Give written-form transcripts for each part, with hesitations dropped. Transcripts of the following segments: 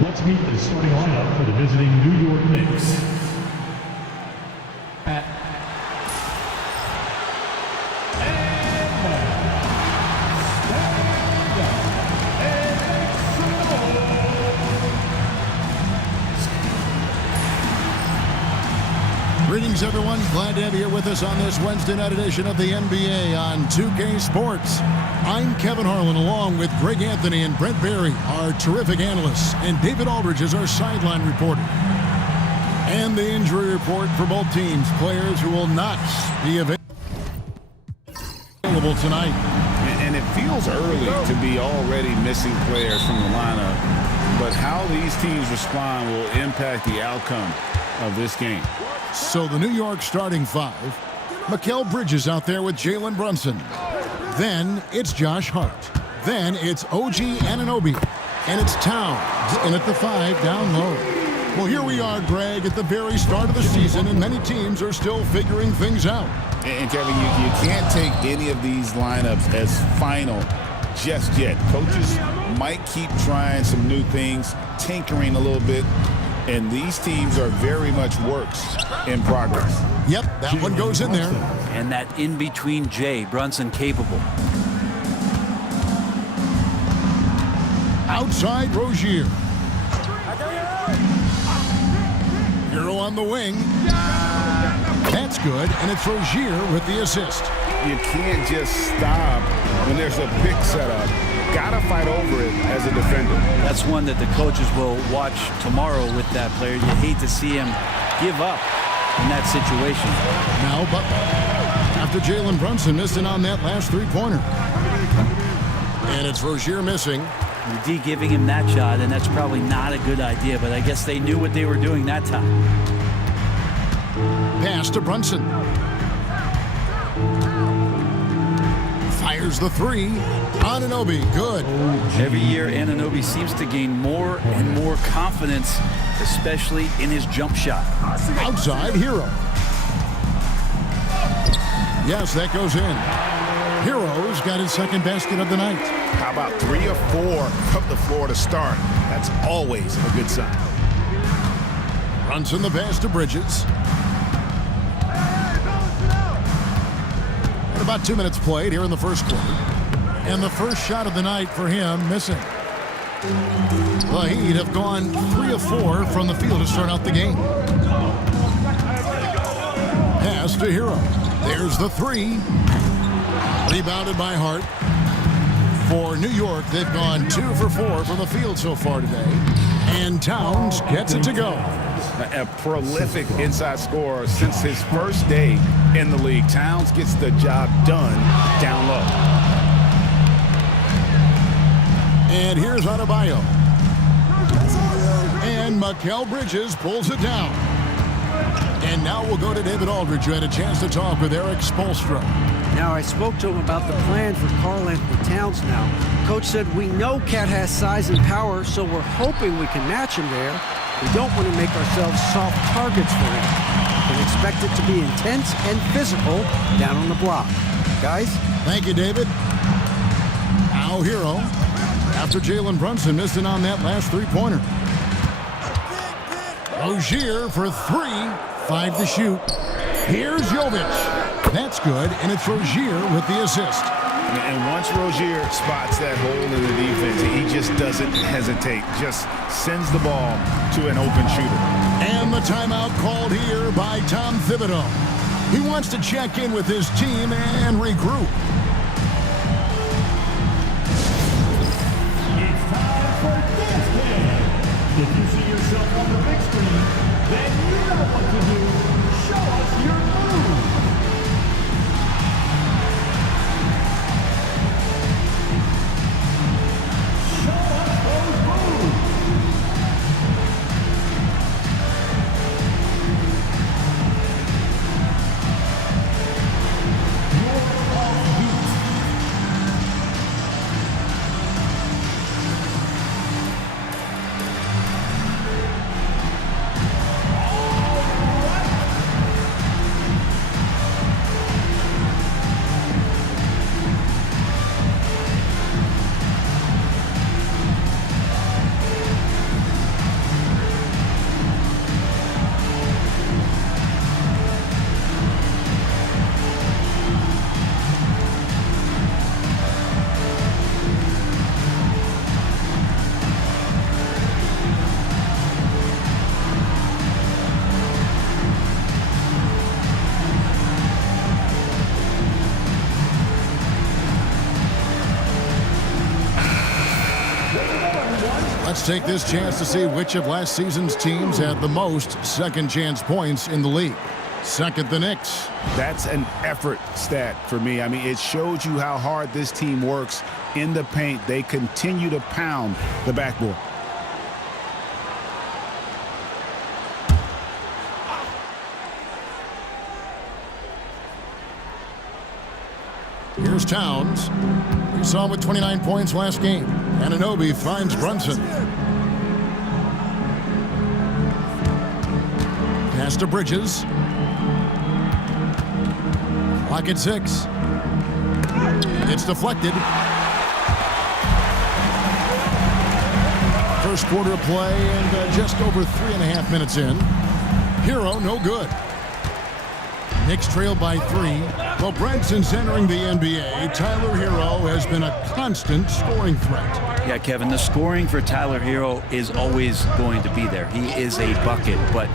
Let's meet the starting lineup for the visiting New York Knicks. Greetings, everyone. Glad to have you here with us on this Wednesday night edition of the NBA on 2K Sports. I'm Kevin Harlan, along with Greg Anthony and Brent Barry, our terrific analysts, and David Aldridge is our sideline reporter. And the injury report for both teams, players who will not be available tonight. And it feels early to be already missing players from the lineup, but how these teams respond will impact the outcome of this game. So the New York starting five, Mikal Bridges out there with Jalen Brunson. Then it's Josh Hart. Then it's OG Anunoby. And it's Towns in at the 5 down low. Well, here we are, Greg, at the very start of the season, and many teams are still figuring things out. And Kevin, you can't take any of these lineups as final just yet. Coaches might keep trying some new things, tinkering a little bit. And these teams are very much works in progress. Yep, that one goes in there. And that in-between Jay, Brunson capable. Outside Rozier. Hero on the wing. That's good, and it's Rozier with the assist. You can't just stop when there's a pick set up. Gotta fight over it as a defender. That's one that the coaches will watch tomorrow with that player. You hate to see him give up in that situation. Now Butler, after Jalen Brunson missing on that last three-pointer. And it's Rozier missing. The D giving him that shot, and that's probably not a good idea, but I guess they knew what they were doing that time. Pass to Brunson. Fires the three. Anunoby, good. Every year, Anunoby seems to gain more and more confidence, especially in his jump shot. Outside, Hero. Yes, that goes in. Hero's got his second basket of the night. How about 3 or 4 from the floor to start? That's always a good sign. Brunson the pass to Bridges. And about 2 minutes played here in the first quarter. And the first shot of the night for him missing. The Heat have gone 3 of 4 from the field to start out the game. Pass to Hero. There's the 3. Rebounded by Hart. For New York, they've gone 2 for 4 from the field so far today. And Towns gets it to go. A prolific inside scorer since his first day in the league. Towns gets the job done down low. And here's Adebayo. And Mikal Bridges pulls it down. And now we'll go to David Aldridge, who had a chance to talk with Eric Spoelstra. Now, I spoke to him about the plan for Karl-Anthony Towns now. Coach said, we know Cat has size and power, so we're hoping we can match him there. We don't want to make ourselves soft targets for him. We can expect it to be intense and physical down on the block. Guys? Thank you, David. Now Hero. After Jalen Brunson missed it on that last three-pointer. Rozier for 3, 5 to shoot. Here's Jovic. That's good, and it's Rozier with the assist. And once Rozier spots that hole in the defense, he just doesn't hesitate. Just sends the ball to an open shooter. And the timeout called here by Tom Thibodeau. He wants to check in with his team and regroup. It's time for this game. If you see yourself on the big screen, then you know what to do. Show us your move. Let's take this chance to see which of last season's teams had the most second chance points in the league. Second, the Knicks. That's an effort stat for me. I mean, it shows you how hard this team works in the paint. They continue to pound the backboard. Here's Towns. We saw him with 29 points last game. Anunoby finds Brunson. Pass to Bridges. Clock at 6. It's deflected. First quarter of play and just over 3.5 minutes in. Hero, no good. Knicks trail by 3. Well, Branson's entering the NBA. Tyler Hero has been a constant scoring threat. Yeah, Kevin, the scoring for Tyler Hero is always going to be there. He is a bucket, but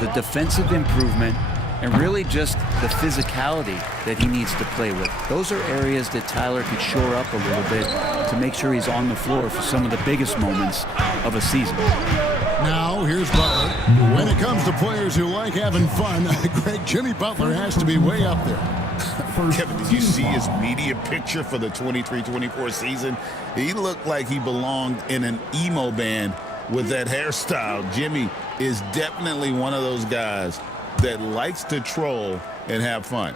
the defensive improvement and really just the physicality that he needs to play with. Those are areas that Tyler could shore up a little bit to make sure he's on the floor for some of the biggest moments of a season. Now, here's Butler. When it comes to players who like having fun, Greg, Jimmy Butler has to be way up there. Kevin, did you see his media picture for the 23-24 season? He looked like he belonged in an emo band with that hairstyle. Jimmy is definitely one of those guys that likes to troll and have fun.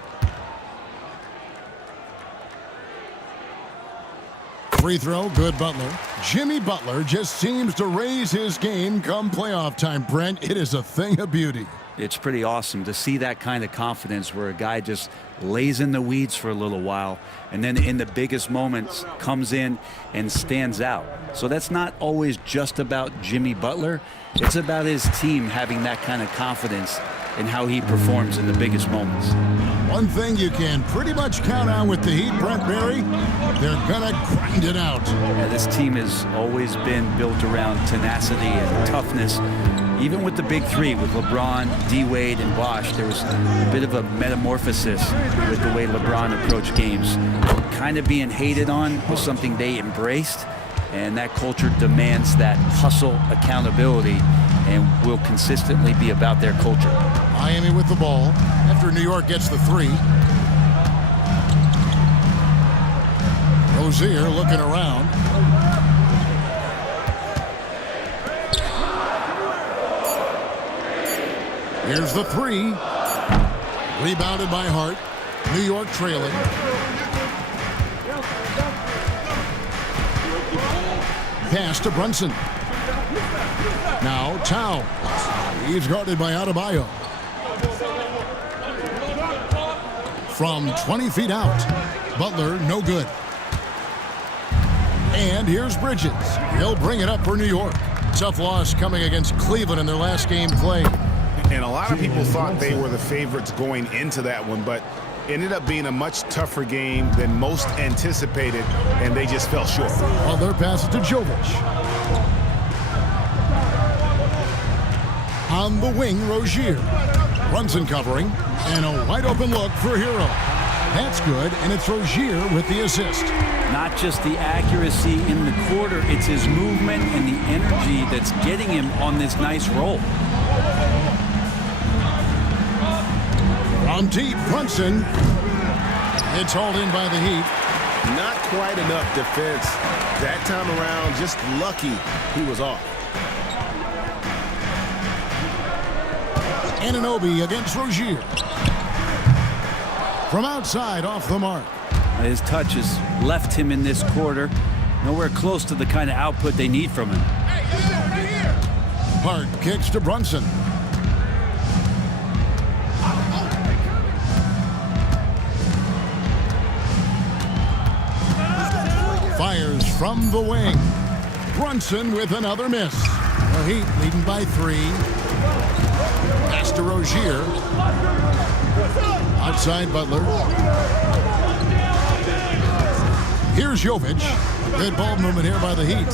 Free throw, good Butler. Jimmy Butler just seems to raise his game come playoff time, Brent. It is a thing of beauty. It's pretty awesome to see that kind of confidence where a guy just lays in the weeds for a little while and then in the biggest moments comes in and stands out. So that's not always just about Jimmy Butler. It's about his team having that kind of confidence in how he performs in the biggest moments. One thing you can pretty much count on with the Heat, Brent Barry, they're going to grind it out. Yeah, this team has always been built around tenacity and toughness. Even with the big three, with LeBron, D-Wade, and Bosh, there was a bit of a metamorphosis with the way LeBron approached games. Kind of being hated on was something they embraced, and that culture demands that hustle, accountability, and will consistently be about their culture. Miami with the ball after New York gets the 3. Rozier looking around. Here's the 3. Rebounded by Hart. New York trailing. Pass to Brunson. Now Towns. He's guarded by Adebayo. From 20 feet out. Butler, no good. And here's Bridges. He'll bring it up for New York. Tough loss coming against Cleveland in their last game played. And a lot of people thought they were the favorites going into that one, but ended up being a much tougher game than most anticipated, and they just fell short. Well, their pass to Jovic. On the wing, Rozier. Brunson covering, and a wide-open look for Hero. That's good, and it's Rozier with the assist. Not just the accuracy in the quarter, it's his movement and the energy that's getting him on this nice roll. From deep, Brunson. It's hauled in by the Heat. Not quite enough defense. That time around, just lucky he was off. Anunoby against Rozier. From outside, off the mark. His touch has left him in this quarter. Nowhere close to the kind of output they need from him. Hart kicks to Brunson. Fires from the wing. Brunson with another miss. The Heat leading by 3. Pass to Rozier. Outside Butler. Here's Jovic. Good ball movement here by the Heat.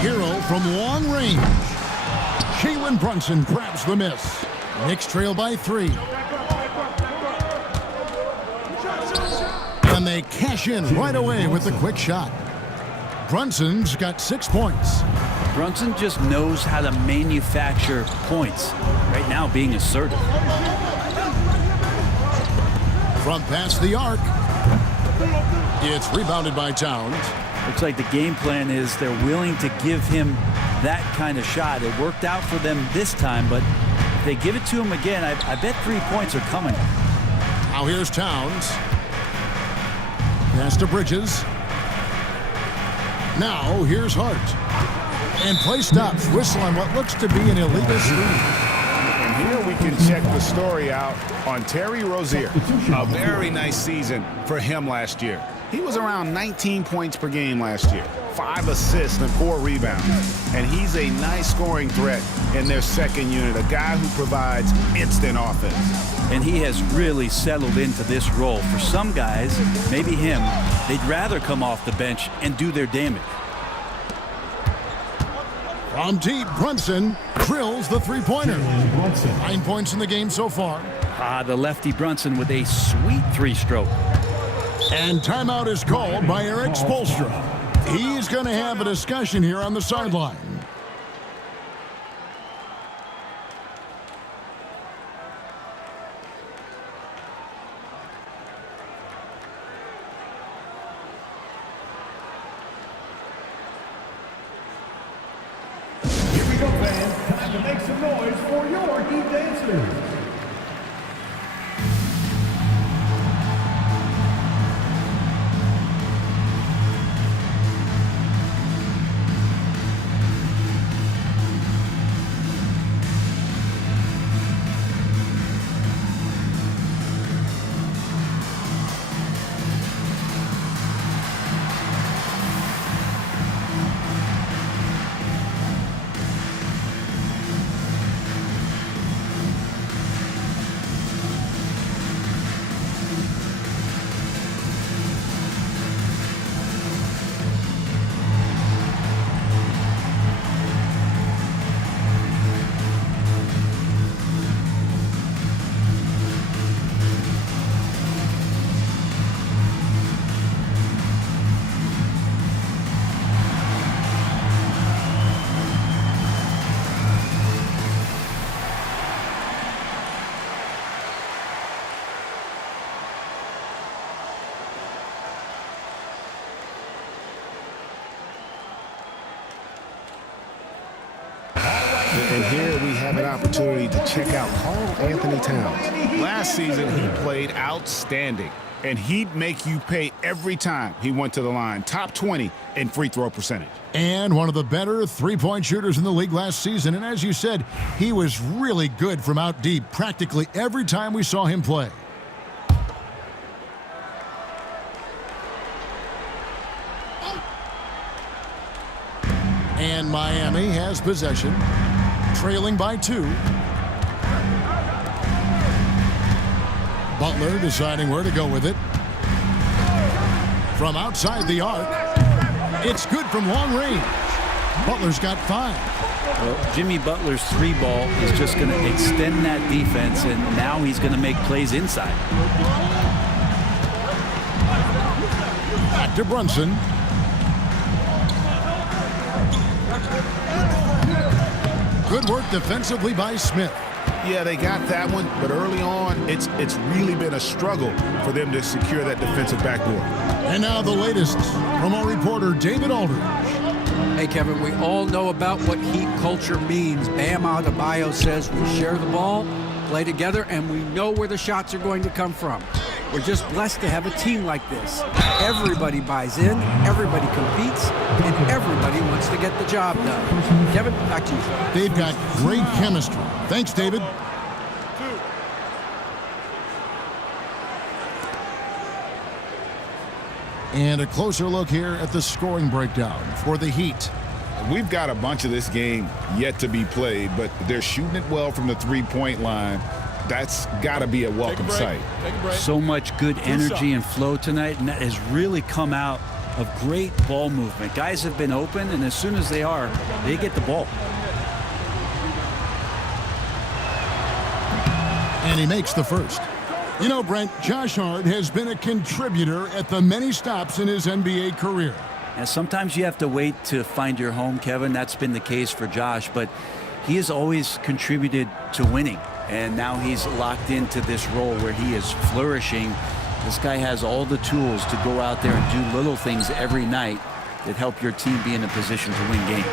Hero from long range. Jalen Brunson grabs the miss. Knicks trail by 3. And they cash in right away with the quick shot. Brunson's got 6 points. Brunson just knows how to manufacture points. Right now, being assertive. From past the arc, it's rebounded by Towns. Looks like the game plan is they're willing to give him that kind of shot. It worked out for them this time, but if they give it to him again, I bet 3 points are coming. Now here's Towns. Pass to Bridges. Now here's Hart. And play stops. Whistle on what looks to be an illegal screen. And here we can check the story out on Terry Rozier. A very nice season for him last year. He was around 19 points per game last year, 5 assists and 4 rebounds. And he's a nice scoring threat in their second unit, a guy who provides instant offense. And he has really settled into this role. For some guys, maybe him, they'd rather come off the bench and do their damage. From deep, Brunson drills the three-pointer. 9 points in the game so far. The lefty Brunson with a sweet 3-stroke. And timeout is called by Eric Spoelstra. He's going to have a discussion here on the sideline. Here we go, fans. Time to make some noise for York Knicks. And here we have an opportunity to check out Karl-Anthony Towns. Last season, he played outstanding, and he'd make you pay every time he went to the line. Top 20 in free throw percentage. And one of the better three-point shooters in the league last season. And as you said, he was really good from out deep practically every time we saw him play. And Miami has possession, trailing by 2. Butler deciding where to go with it. From outside the arc, it's good from long range. Butler's got 5. Well, Jimmy Butler's 3-ball is just going to extend that defense, and now he's going to make plays inside. Back to Brunson. Good work defensively by Smith. Yeah, they got that one, but early on, it's really been a struggle for them to secure that defensive backboard. And now the latest from our reporter, David Aldridge. Hey, Kevin, we all know about what heat culture means. Bam Adebayo says we share the ball, play together, and we know where the shots are going to come from. We're just blessed to have a team like this. Everybody buys in, everybody competes, and everybody wants to get the job done. Kevin, back to you. They've got great chemistry. Thanks, David. And a closer look here at the scoring breakdown for the Heat. We've got a bunch of this game yet to be played, but they're shooting it well from the three-point line. That's got to be a welcome sight. So much good energy and flow tonight, and that has really come out of great ball movement. Guys have been open, and as soon as they are, they get the ball. And he makes the first. You know, Brent, Josh Hart has been a contributor at the many stops in his NBA career. And sometimes you have to wait to find your home, Kevin. That's been the case for Josh, but he has always contributed to winning. And now he's locked into this role where he is flourishing. This guy has all the tools to go out there and do little things every night that help your team be in a position to win games.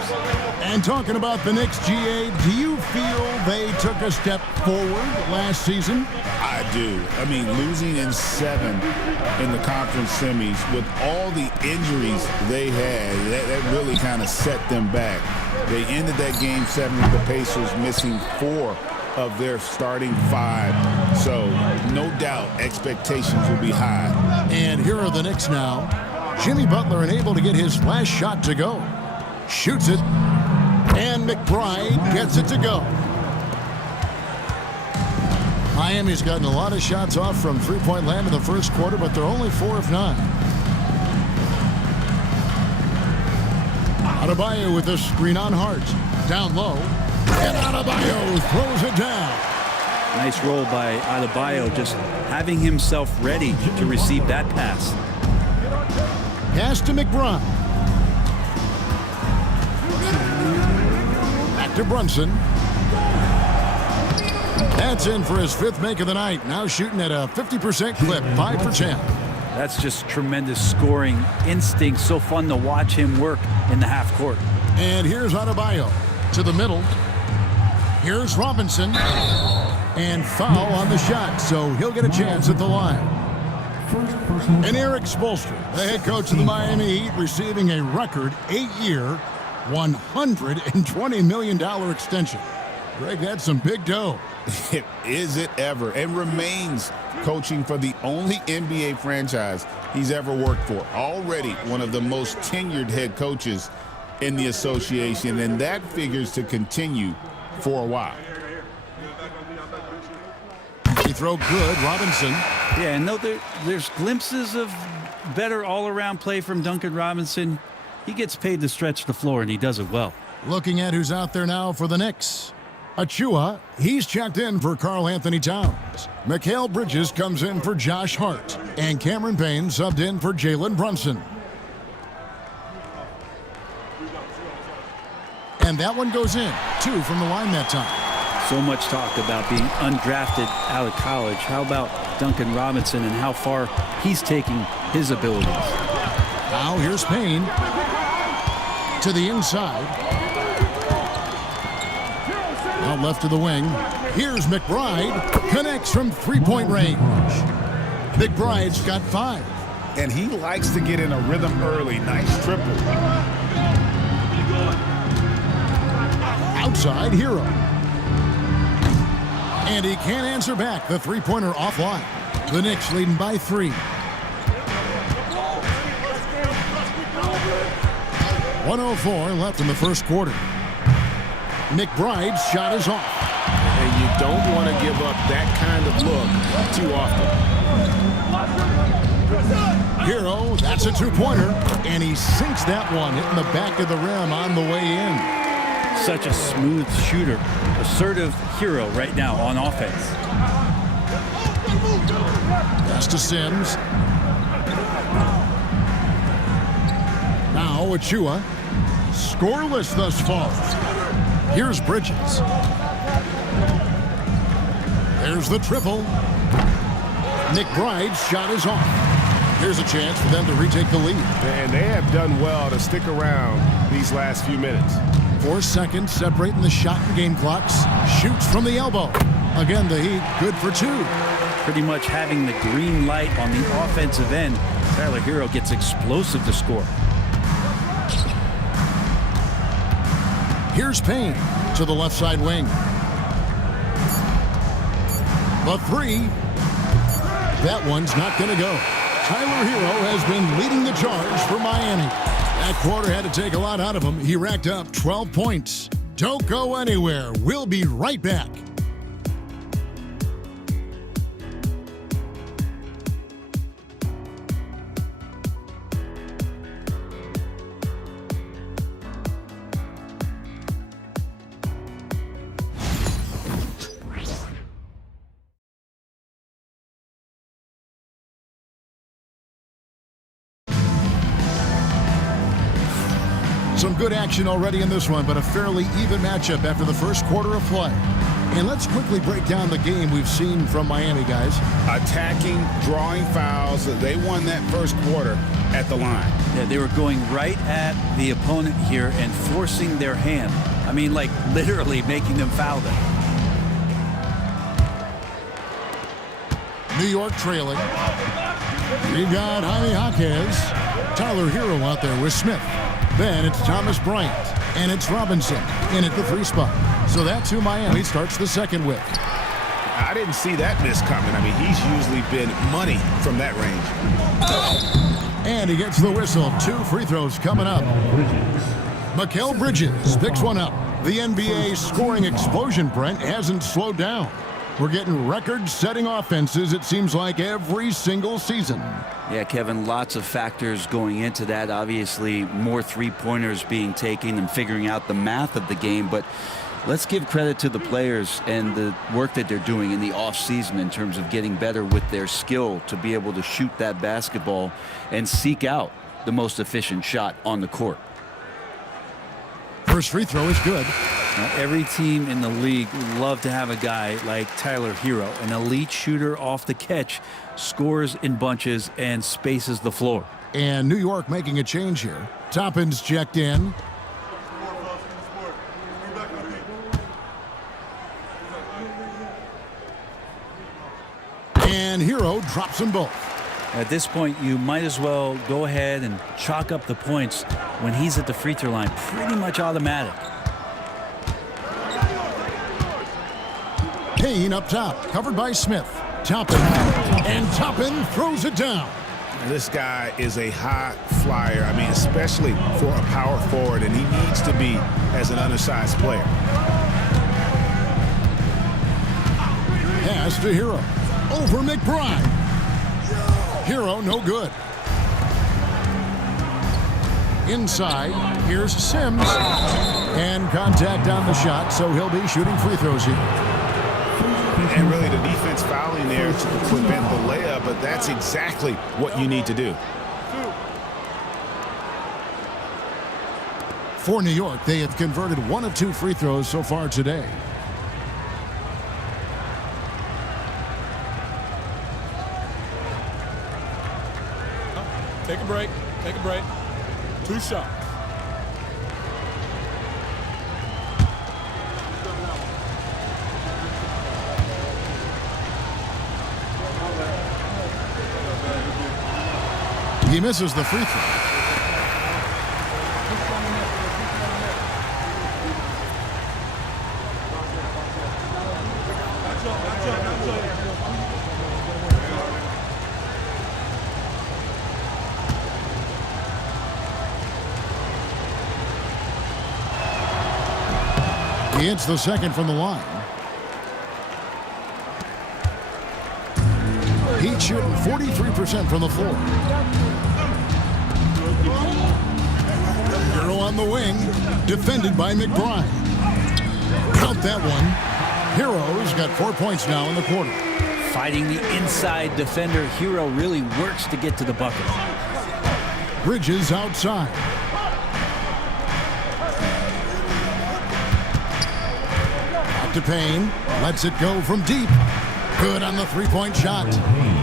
And talking about the Knicks, GA, do you feel they took a step forward last season? I do. I mean, losing in 7 in the conference semis with all the injuries they had, that really kind of set them back. They ended that game 7 with the Pacers missing 4 of their starting 5. So, no doubt, expectations will be high. And here are the Knicks now. Jimmy Butler unable to get his last shot to go. Shoots it. And McBride gets it to go. Miami's gotten a lot of shots off from three-point land in the first quarter, but they're only 4 of 9. Adebayo with a screen on Hart. Down low. And Adebayo throws it down. Nice roll by Adebayo, just having himself ready to receive that pass. Pass to McBride. Back to Brunson. That's in for his 5th make of the night. Now shooting at a 50% clip, 5 for 10. That's just tremendous scoring instinct. So fun to watch him work in the half court. And here's Adebayo to the middle. Here's Robinson. And foul on the shot, so he'll get a chance at the line. And Eric Spoelstra, the head coach of the Miami Heat, receiving a record 8-year, $120 million extension. Greg, that's some big dough. Is it ever? And remains coaching for the only NBA franchise he's ever worked for. Already one of the most tenured head coaches in the association, and that figures to continue for a while. He throw good, Robinson. Yeah, and there's glimpses of better all-around play from Duncan Robinson. He gets paid to stretch the floor, and he does it well. Looking at who's out there now for the Knicks. Achua, he's checked in for Karl Anthony Towns. Mikal Bridges comes in for Josh Hart. And Cameron Payne subbed in for Jalen Brunson. And that one goes in. 2 from the line that time. So much talk about being undrafted out of college. How about Duncan Robinson and how far he's taking his abilities? Now here's Payne to the inside. Out left to the wing. Here's McBride. Connects from three-point range. McBride's got 5. And he likes to get in a rhythm early. Nice triple. Outside, Hero. And he can't answer back. The three-pointer offline. The Knicks leading by 3. 1:04 left in the first quarter. McBride's shot is off. And you don't want to give up that kind of look too often. Hero, that's a 2-pointer. And he sinks that one, hitting the back of the rim on the way in. Such a smooth shooter. Assertive Hero right now on offense. Pass to Sims. Now Achua. Scoreless thus far. Here's Bridges. There's the triple. McBride's shot is off. Here's a chance for them to retake the lead. And they have done well to stick around these last few minutes. 4 seconds separating the shot and game clocks. Shoots from the elbow. Again, the Heat good for 2. Pretty much having the green light on the offensive end. Tyler Hero gets explosive to score. Here's Payne to the left side wing. The 3. That one's not going to go. Tyler Hero has been leading the charge for Miami. That quarter had to take a lot out of him. He racked up 12 points. Don't go anywhere. We'll be right back. Some good action already in this one, but a fairly even matchup after the first quarter of play. And let's quickly break down the game we've seen from Miami, guys. Attacking, drawing fouls. They won that first quarter at the line. Yeah, they were going right at the opponent here and forcing their hand. I mean, like literally making them foul them. New York trailing. We've got Jaime Jaquez. Tyler Hero out there with Smith. Then it's Thomas Bryant. And it's Robinson in at the 3 spot. So that's who Miami starts the second with. I didn't see that miss coming. I mean, he's usually been money from that range. And he gets the whistle. 2 free throws coming up. Mikal Bridges picks one up. The NBA scoring explosion, Brent, hasn't slowed down. We're getting record-setting offenses, it seems like, every single season. Yeah, Kevin, lots of factors going into that. Obviously, more three-pointers being taken and figuring out the math of the game. But let's give credit to the players and the work that they're doing in the off-season in terms of getting better with their skill to be able to shoot that basketball and seek out the most efficient shot on the court. First free throw is good. Now, every team in the league would love to have a guy like Tyler Hero, an elite shooter off the catch, scores in bunches and spaces the floor. And New York making a change here. Toppin's checked in. And Hero drops them both. At this point, you might as well go ahead and chalk up the points when he's at the free throw line. Pretty much automatic. Payne up top, covered by Smith. Toppin, and Toppin throws it down. This guy is a high flyer. I mean, especially for a power forward, and he needs to be as an undersized player. Pass to Hero. Over McBride. Hero, no good. Inside, here's Sims. And contact on the shot, so he'll be shooting free throws here. And really the defense fouling there to prevent the layup, but that's exactly what you need to do. For New York, they have converted 1 of 2 free throws so far today. Take a break. Take a break. 2 shots. He misses the free throw. He hits the second from the line. He's shooting 43% from the floor. Hero on the wing, defended by McBride. Count that one. Hero's got 4 points now in the quarter. Fighting the inside defender, Hero really works to get to the bucket. Bridges outside. Out to Payne. Lets it go from deep. Good on the three-point shot.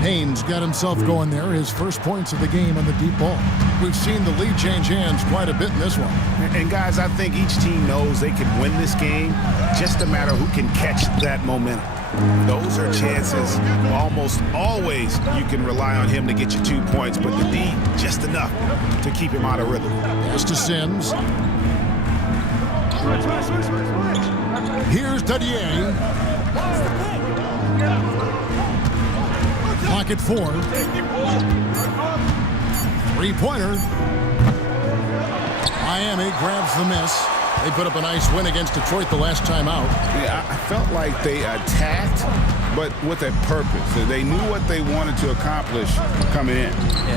Payne's got himself going there. His first points of the game on the deep ball. We've seen the lead change hands quite a bit in this one. And guys, I think each team knows they can win this game. Just a matter who can catch that momentum. Those are chances. Almost always you can rely on him to get you 2 points, but the D just enough to keep him out of rhythm. Pass to Sims. Here's Dadier. Clock at 4. Three-pointer. Miami grabs the miss. They put up a nice win against Detroit the last time out. Yeah, I felt like they attacked, but with a purpose. They knew what they wanted to accomplish coming in.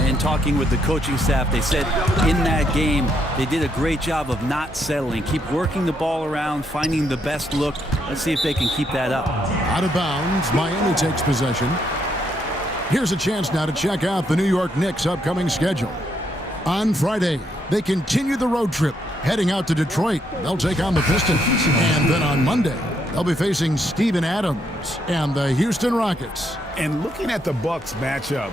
And talking with the coaching staff, they said in that game, they did a great job of not settling. Keep working the ball around, finding the best look. Let's see if they can keep that up. Out of bounds, Miami takes possession. Here's a chance now to check out the New York Knicks' upcoming schedule. On Friday, They continue the road trip, heading out to Detroit. They'll take on the Pistons. And then on Monday, they'll be facing Steven Adams and the Houston Rockets. And looking at the Bucks matchup,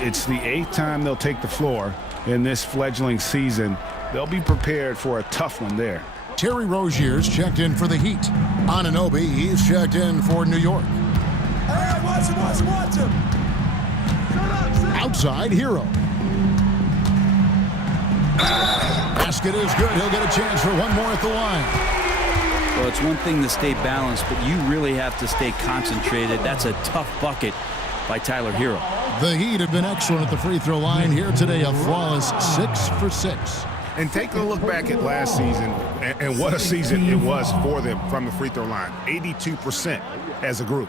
it's the 8th time they'll take the floor in this fledgling season. They'll be prepared for a tough one there. Terry Rozier's checked in for the Heat. Anunoby, he's checked in for New York. Hey, watch him. Outside, Hero. Basket is good. He'll get a chance for one more at the line. Well, it's one thing to stay balanced, but you really have to stay concentrated. That's a tough bucket by Tyler Hero. The Heat have been excellent at the free throw line here today, a flawless 6 for 6. And take a look back at last season and what a season it was for them from the free throw line. 82% as a group.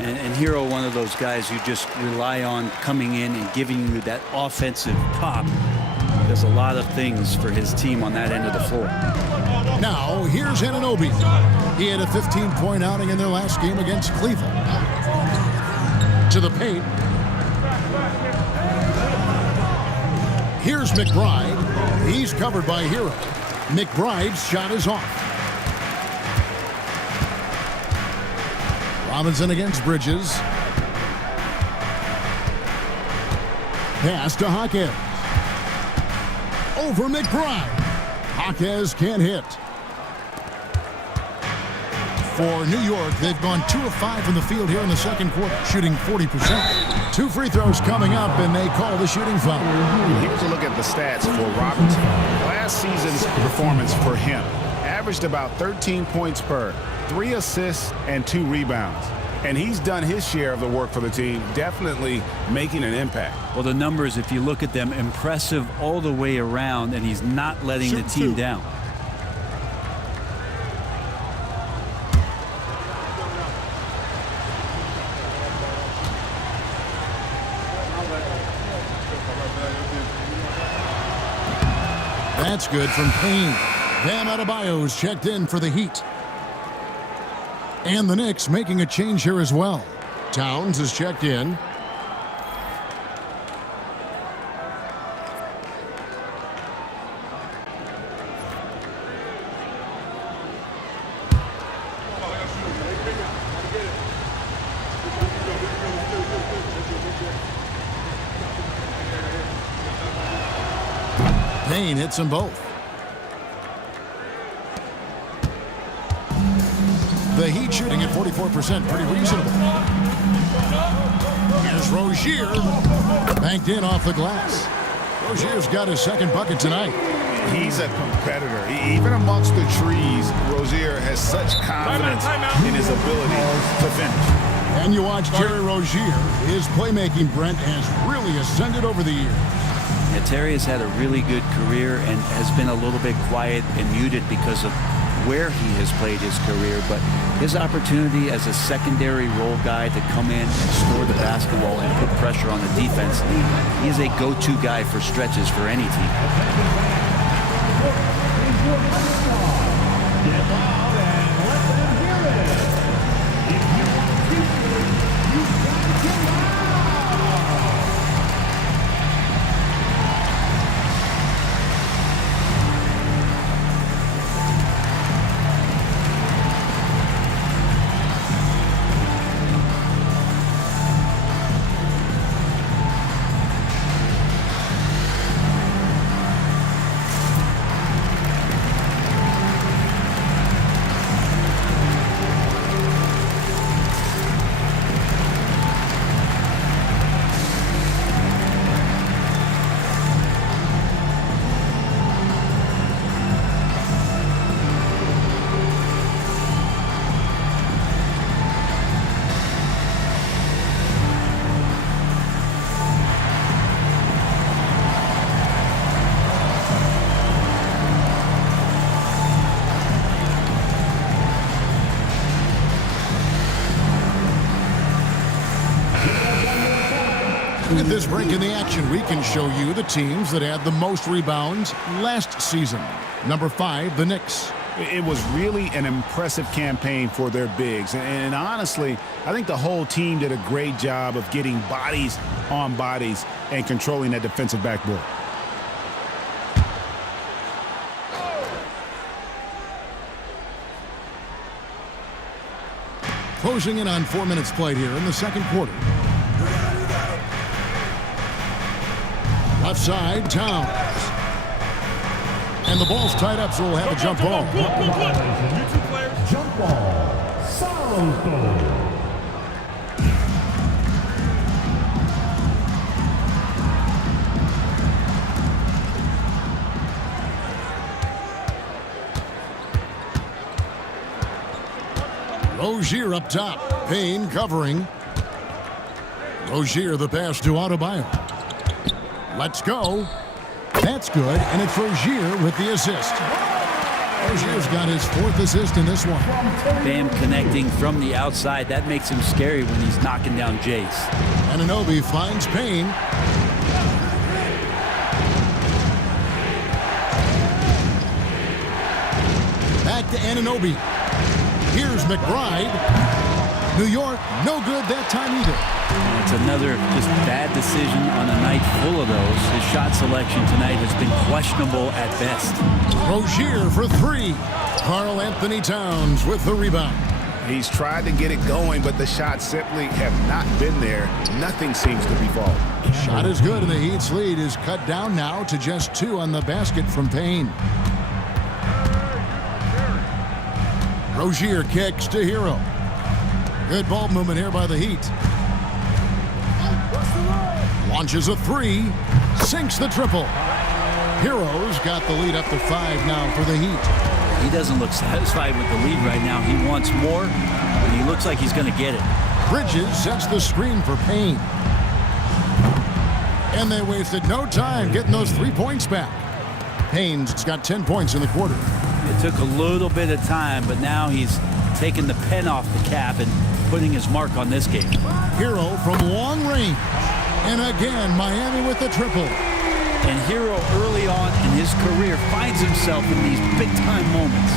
And Hero, one of those guys you just rely on coming in and giving you that offensive pop. Does a lot of things for his team on that end of the floor. Now, here's Anunoby. He had a 15-point outing in their last game against Cleveland. To the paint. Here's McBride. He's covered by Hero. McBride's shot is off. Robinson against Bridges. Pass to Jaquez. Over McBride. Jaquez can't hit. For New York, they've gone 2 of 5 from the field here in the second quarter, shooting 40%. 2 free throws coming up, and they call the shooting foul. Here's a look at the stats for Robinson. Last season's performance for him averaged about 13 points per, 3 assists, and 2 rebounds. And he's done his share of the work for the team, definitely making an impact. Well, the numbers, if you look at them, impressive all the way around, and he's not letting the team down. That's good from Payne. Bam Adebayo's checked in for the Heat. And the Knicks making a change here as well. Towns is checked in. Payne hits them both. The Heat shooting at 44%, pretty reasonable. Here's Rozier, banked in off the glass. Rozier's got his second bucket tonight. He's a competitor. Even amongst the trees, Rozier has such confidence in his ability to finish. And you watch Terry Rozier. His playmaking, Brent, has really ascended over the years. Yeah, Terry has had a really good career and has been a little bit quiet and muted because of where he has played his career, but his opportunity as a secondary role guy to come in and score the basketball and put pressure on the defense, he is a go-to guy for stretches for any team. At this break in the action, we can show you the teams that had the most rebounds last season. Number 5, the Knicks. It was really an impressive campaign for their bigs. And honestly, I think the whole team did a great job of getting bodies on bodies and controlling that defensive backboard. Closing in on 4 minutes played here in the second quarter. Left side, Towns. And the ball's tied up, so we'll have a jump ball. You two players. Jump ball. Sorrow's goal. Rozier up top. Payne covering. Rozier the pass to Adebayo. Let's go. That's good, and it's Rozier with the assist. Rozier's got his 4th assist in this one. Bam connecting from the outside. That makes him scary when he's knocking down Jace. Anunoby finds Payne. Back to Anunoby. Here's McBride. New York, no good that time either. It's another just bad decision on a night full of those. His shot selection tonight has been questionable at best. Rozier for 3. Karl Anthony Towns with the rebound. He's tried to get it going, but the shots simply have not been there. Nothing seems to be falling. Shot is good, and the Heat's lead is cut down now to just 2 on the basket from Payne. Rozier kicks to Hero. Good ball movement here by the Heat. Launches a 3. Sinks the triple. Hero's got the lead up to 5 now for the Heat. He doesn't look satisfied with the lead right now. He wants more, and he looks like he's going to get it. Bridges sets the screen for Payne. And they wasted no time getting those 3 points back. Payne's got 10 points in the quarter. It took a little bit of time, but now he's taking the pen off the cap and putting his mark on this game. Hero from long range. And again, Miami with the triple. And Hero early on in his career finds himself in these big-time moments.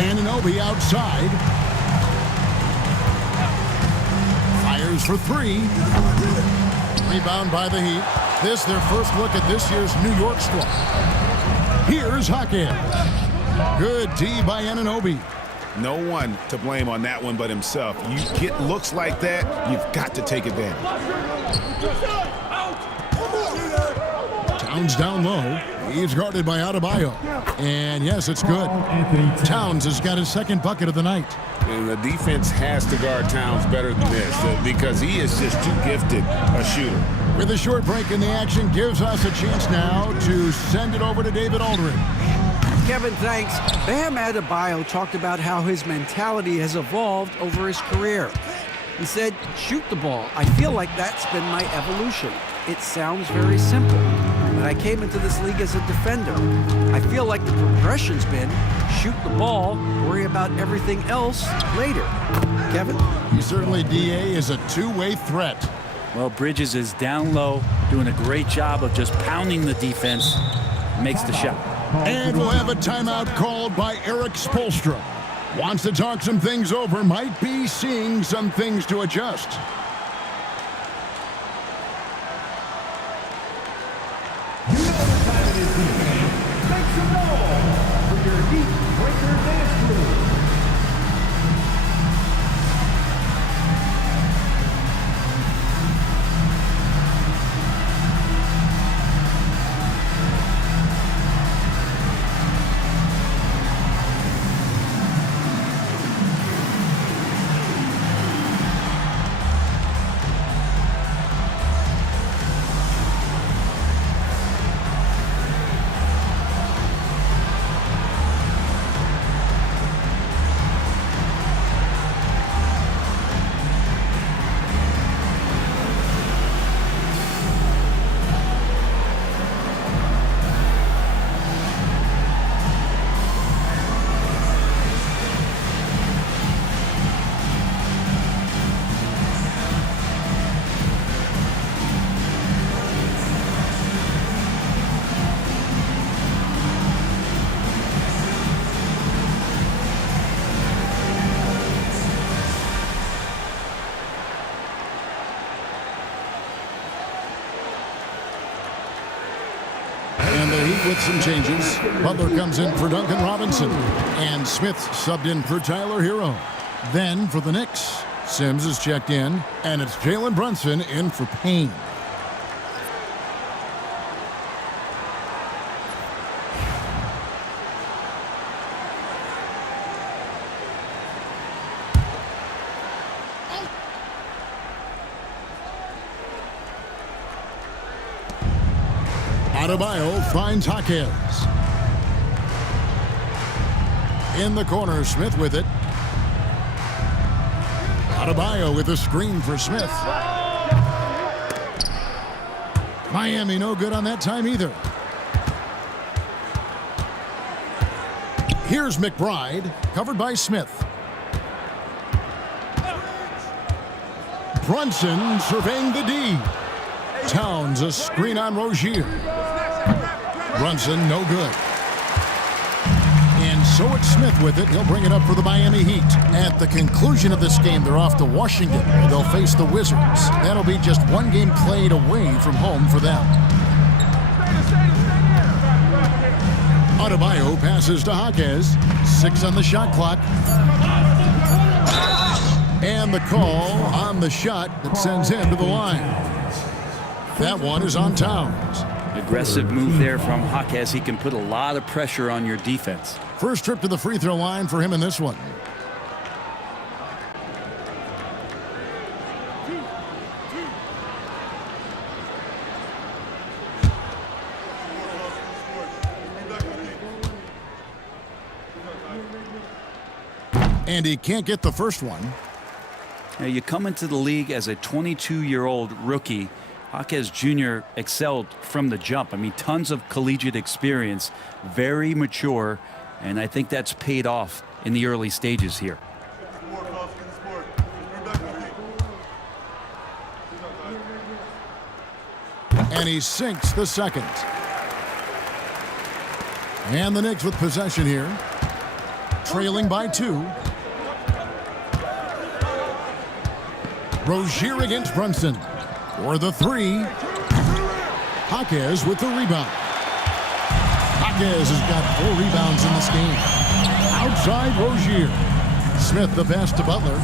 Anunoby outside. Fires for 3. Rebound by the Heat. This their first look at this year's New York squad. Here's Hawkins. Good D by Anunoby. No one to blame on that one but himself. You get looks like that, you've got to take advantage. Towns down low. He's guarded by Adebayo. And yes, it's good. Towns has got his 2nd bucket of the night. And the defense has to guard Towns better than this because he is just too gifted a shooter. With a short break in the action, gives us a chance now to send it over to David Aldridge. Kevin, thanks. Bam Adebayo talked about how his mentality has evolved over his career. He said, shoot the ball. I feel like that's been my evolution. It sounds very simple, but I came into this league as a defender. I feel like the progression's been shoot the ball, worry about everything else later. Kevin? He certainly, DA, is a two-way threat. Well, Bridges is down low, doing a great job of just pounding the defense, makes the shot. And we'll have a timeout called by Eric Spoelstra. Wants to talk some things over, might be seeing some things to adjust. You know what time it is, DK. Make some noise for your Heat Breaker dance crew. And the Heat with some changes. Butler comes in for Duncan Robinson. And Smith subbed in for Tyler Hero. Then for the Knicks, Sims is checked in. And it's Jalen Brunson in for Payne. Adebayo finds Jaquez. In the corner, Smith with it. Adebayo with a screen for Smith. Miami no good on that time either. Here's McBride, covered by Smith. Brunson surveying the D. Towns a screen on Rozier. Brunson no good. And so it's Smith with it. He'll bring it up for the Miami Heat. At the conclusion of this game, they're off to Washington, where they'll face the Wizards. That'll be just one game played away from home for them. Adebayo passes to Jaquez. 6 on the shot clock. And the call on the shot that sends him to the line. That one is on Towns. Aggressive move there from Jaquez. He can put a lot of pressure on your defense. First trip to the free throw line for him in this one. And he can't get the first one. Now, you come into the league as a 22-year-old rookie. Jaquez Jr. excelled from the jump. I mean, tons of collegiate experience, very mature, and I think that's paid off in the early stages here. And he sinks the second. And the Knicks with possession here, trailing by 2. Rozier against Brunson. For the 3, Jaquez with the rebound. Jaquez has got 4 rebounds in this game. Outside Rozier. Smith the pass to Butler.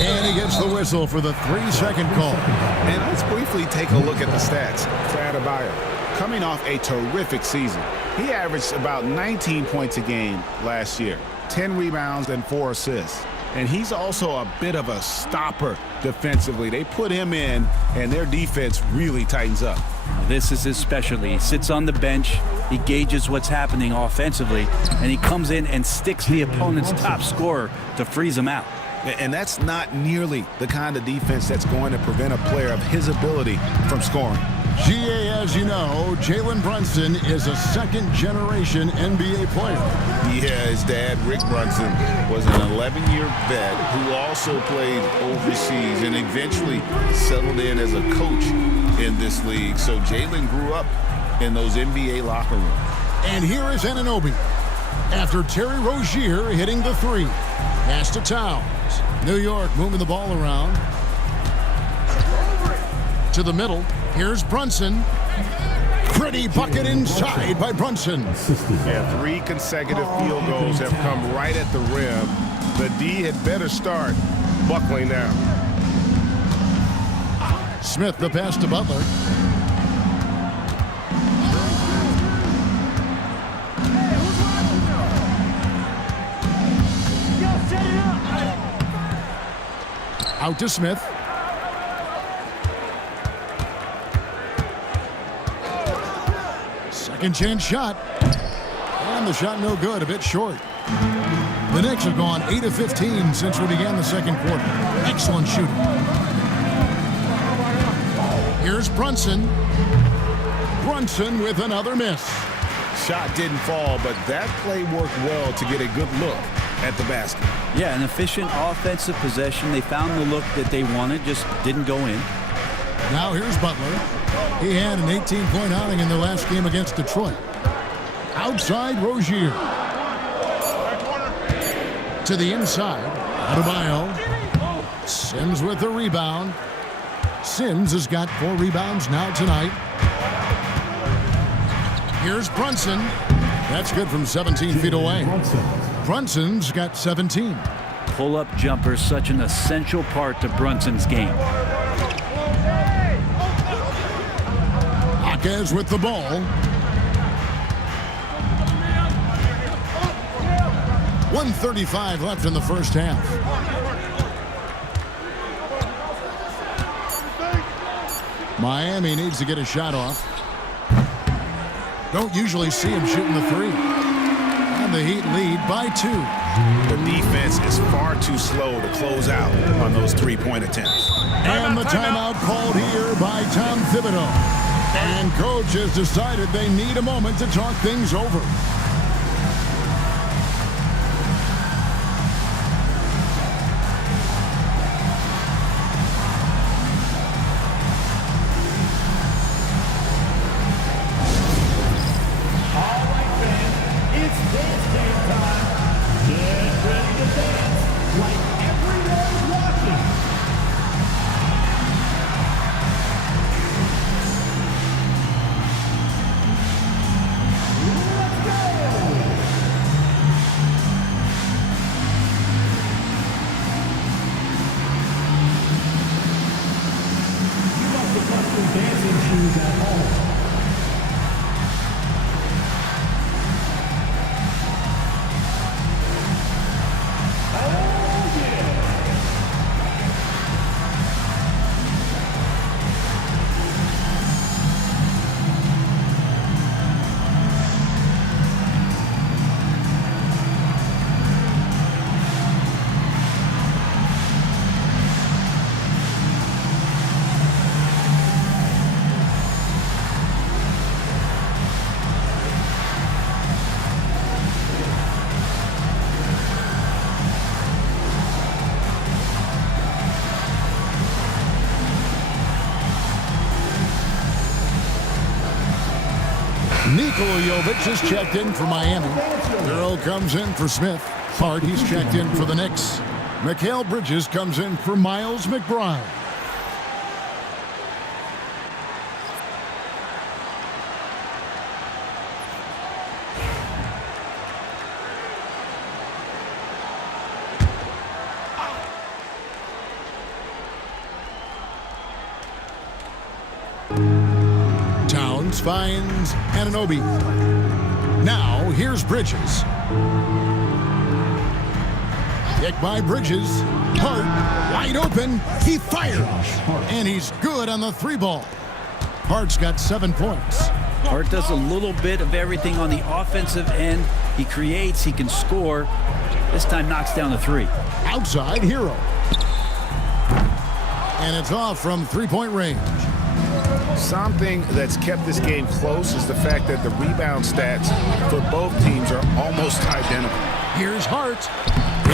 And he gets the whistle for the 3-second call. And let's briefly take a look at the stats for Adebayo. Coming off a terrific season, he averaged about 19 points a game last year. 10 rebounds and 4 assists. And he's also a bit of a stopper defensively. They put him in, and their defense really tightens up. This is his specialty. He sits on the bench, he gauges what's happening offensively, and he comes in and sticks the opponent's top scorer to freeze him out. And that's not nearly the kind of defense that's going to prevent a player of his ability from scoring. GA, as you know, Jalen Brunson is a second-generation NBA player. Yeah, his dad, Rick Brunson, was an 11-year vet who also played overseas and eventually settled in as a coach in this league. So Jalen grew up in those NBA locker rooms. And here is Anunoby. After Terry Rozier hitting the 3. Pass to Towns. New York moving the ball around. To the middle. Here's Brunson. Pretty bucket inside by Brunson. Yeah, 3 consecutive field goals have come right at the rim. The D had better start buckling down. Smith the pass to Butler. Out to Smith. Second chance shot. And the shot no good, a bit short. The Knicks have gone 8 of 15 since we began the second quarter. Excellent shooting. Here's Brunson. Brunson with another miss. Shot didn't fall, but that play worked well to get a good look at the basket. Yeah, an efficient offensive possession. They found the look that they wanted, just didn't go in. Now here's Butler. He had an 18-point outing in their last game against Detroit. Outside Rozier. To the inside. Adebayo. Sims with the rebound. Sims has got 4 rebounds now tonight. Here's Brunson. That's good from 17 feet away. Brunson's got 17. Pull-up jumper, such an essential part to Brunson's game. Jaquez with the ball. 1:35 left in the first half. Miami needs to get a shot off. Don't usually see him shooting the 3. And the Heat lead by 2. The defense is far too slow to close out on those 3-point attempts. And the timeout called here by Tom Thibodeau. And coach has decided they need a moment to talk things over. Nikola Jovic has checked in for Miami. Earl comes in for Smith. Hart, he's checked in for the Knicks. Mikal Bridges comes in for Miles McBride. Finds Anunoby. Now here's Bridges. Kick by Bridges. Hart wide open. He fires. And he's good on the 3-ball. Hart's got 7 points. Hart does a little bit of everything on the offensive end. He creates, he can score. This time knocks down the 3. Outside Hero. And it's off from 3-point range. Something that's kept this game close is the fact that the rebound stats for both teams are almost identical. Here's Hart.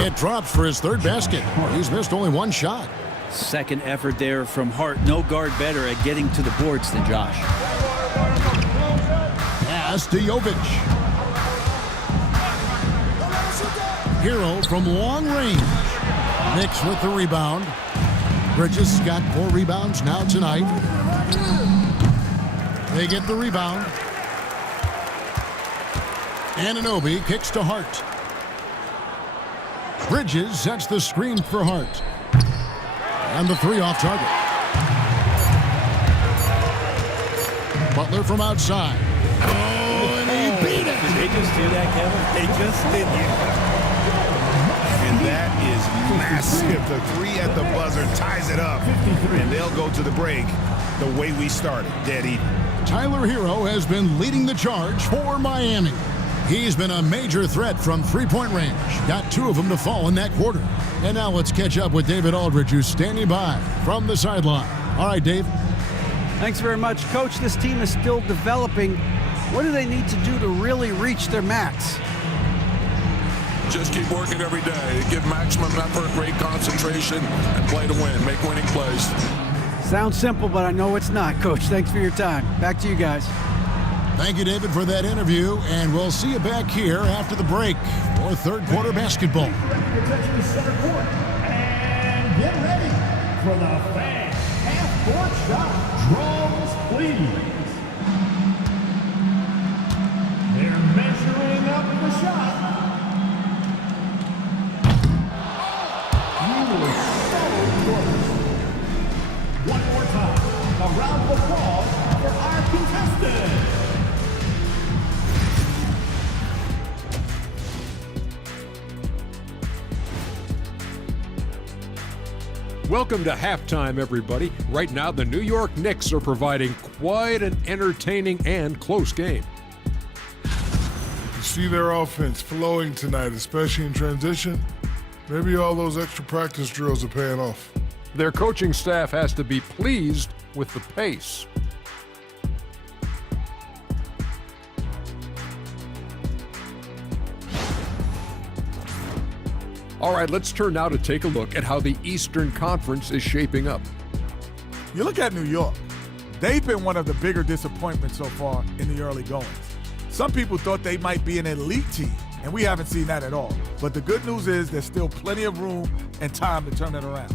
It drops for his 3rd basket. He's missed only 1 shot. Second effort there from Hart. No guard better at getting to the boards than Josh. Pass to Jovic. Hero from long range. Knicks with the rebound. Bridges got 4 rebounds now tonight. They get the rebound. Anunoby kicks to Hart. Bridges sets the screen for Hart. And the 3 off target. Butler from outside. Oh, and he beat it. Did they just do that, Kevin? They just did that. And that is massive. The 3 at the buzzer ties it up. And they'll go to the break the way we started, dead even. Tyler Hero has been leading the charge for Miami. He's been a major threat from 3-point range. Got 2 of them to fall in that quarter. And now let's catch up with David Aldridge, who's standing by from the sideline. All right, Dave. Thanks very much, Coach. This team is still developing. What do they need to do to really reach their max? Just keep working every day. Give maximum effort, great concentration, and play to win. Make winning plays. Sounds simple, but I know it's not, Coach. Thanks for your time. Back to you guys. Thank you, David, for that interview, and we'll see you back here after the break for 3rd quarter basketball. Attention to center court. And get ready for the fan halftime Court shot drums, please. They're measuring up the shot. You were so close. One more time. A round of applause for our contestant. Welcome to halftime, everybody. Right now, the New York Knicks are providing quite an entertaining and close game. You see their offense flowing tonight, especially in transition. Maybe all those extra practice drills are paying off. Their coaching staff has to be pleased with the pace. All right, let's turn now to take a look at how the Eastern Conference is shaping up. You look at New York. They've been one of the bigger disappointments so far in the early goings. Some people thought they might be an elite team, and we haven't seen that at all. But the good news is there's still plenty of room and time to turn it around.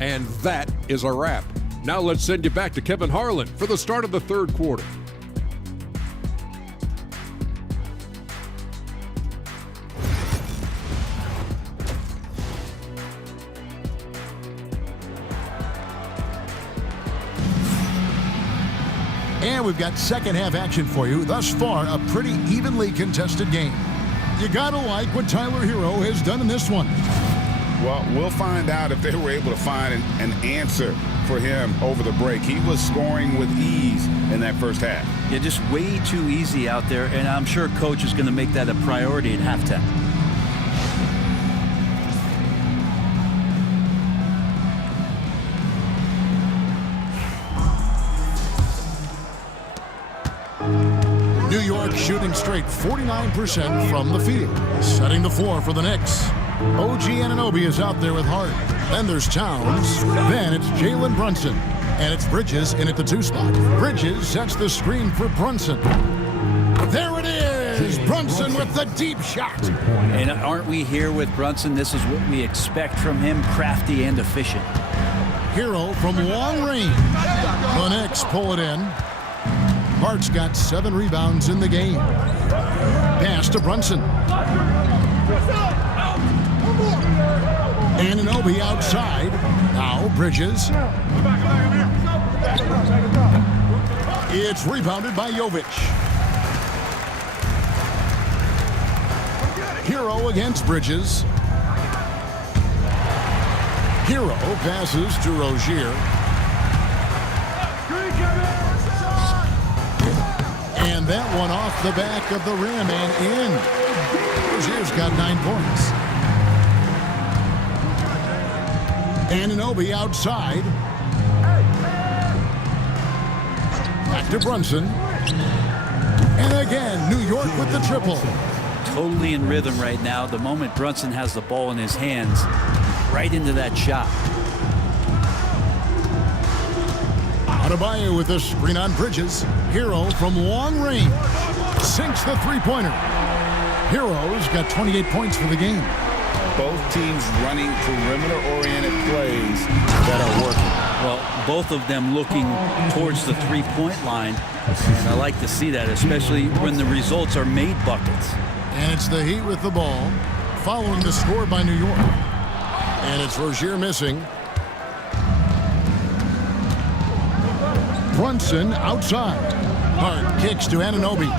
And that is a wrap. Now let's send you back to Kevin Harlan for the start of the third quarter. And we've got second half action for you. Thus far, a pretty evenly contested game. You gotta like what Tyler Hero has done in this one. Well, we'll find out if they were able to find an answer for him over the break. He was scoring with ease in that first half. Yeah, just way too easy out there, and I'm sure coach is going to make that a priority at halftime. New York shooting straight 49% from the field, setting the floor for the Knicks. OG Anunoby is out there with Hart. Then there's Towns. Then it's Jalen Brunson. And it's Bridges in at the 2 spot. Bridges sets the screen for Brunson. There it is! Brunson with the deep shot. And aren't we here with Brunson? This is what we expect from him, crafty and efficient. Hero from long range. The Knicks pull it in. Hart's got 7 rebounds in the game. Pass to Brunson. Anunoby outside. Now Bridges. It's rebounded by Jovic. Hero against Bridges. Hero passes to Rozier. And that one off the back of the rim and in. Rozier's got 9 points. Anunoby outside. Back to Brunson. And again, New York with the triple. Totally in rhythm right now. The moment Brunson has the ball in his hands, right into that shot. Adebayo with a screen on Bridges. Hero from long range. Sinks the three-pointer. Hero's got 28 points for the game. Both teams running perimeter-oriented plays that are working. Well, both of them looking towards the three-point line. And I like to see that, especially when the results are made buckets. And it's the Heat with the ball, following the score by New York. And it's Rozier missing. Brunson outside. Hart kicks to Anunoby.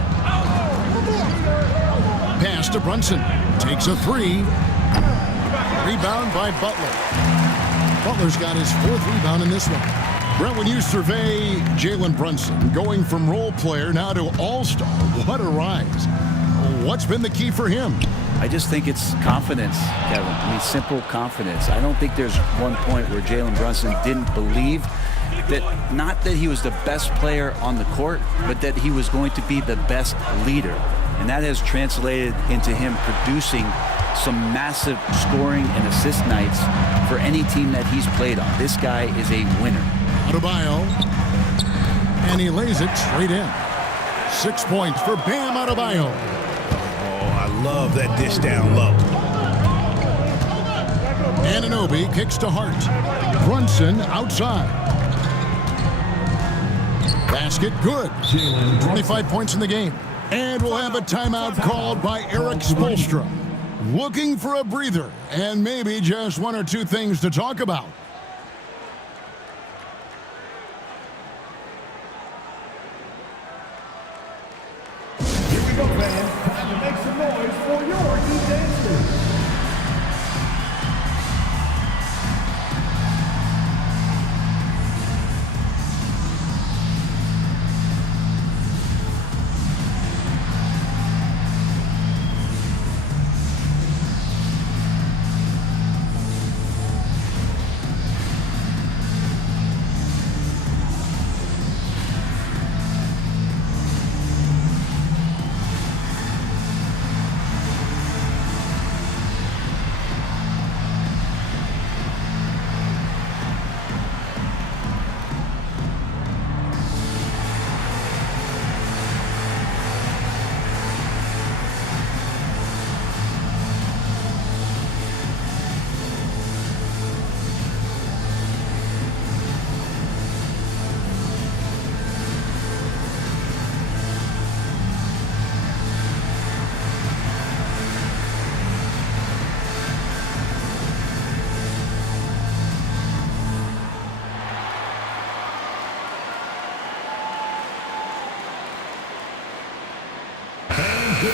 Pass to Brunson. Takes a 3. Rebound by Butler. Butler's got his 4th rebound in this one. Brent, when you survey Jalen Brunson, going from role player now to all-star, what a rise. What's been the key for him? I just think it's confidence, Kevin. I mean, simple confidence. I don't think there's one point where Jalen Brunson didn't believe that, not that he was the best player on the court, but that he was going to be the best leader. And that has translated into him producing some massive scoring and assist nights for any team that he's played on. This guy is a winner. Adebayo. And he lays it straight in. 6 points for Bam Adebayo. Oh, I love that dish down low. Anunoby kicks to Hart. Brunson outside. Basket good. 25 points in the game. And we'll have a timeout called by Eric Spoelstra. Looking for a breather and maybe just one or two things to talk about. Here we go, fans. Time to make some noise for your new dancers.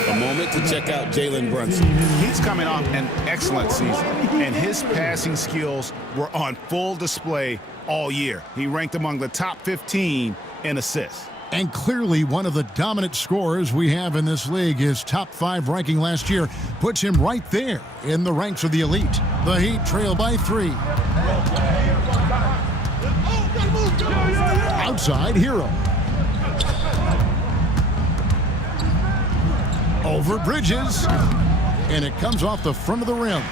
A moment to check out Jalen Brunson. He's coming off an excellent season, and his passing skills were on full display all year. He ranked among the top 15 in assists. And clearly one of the dominant scorers we have in this league. His top 5 ranking last year puts him right there in the ranks of the elite. The Heat trail by 3. Outside, Hero. Over Bridges, and it comes off the front of the rim.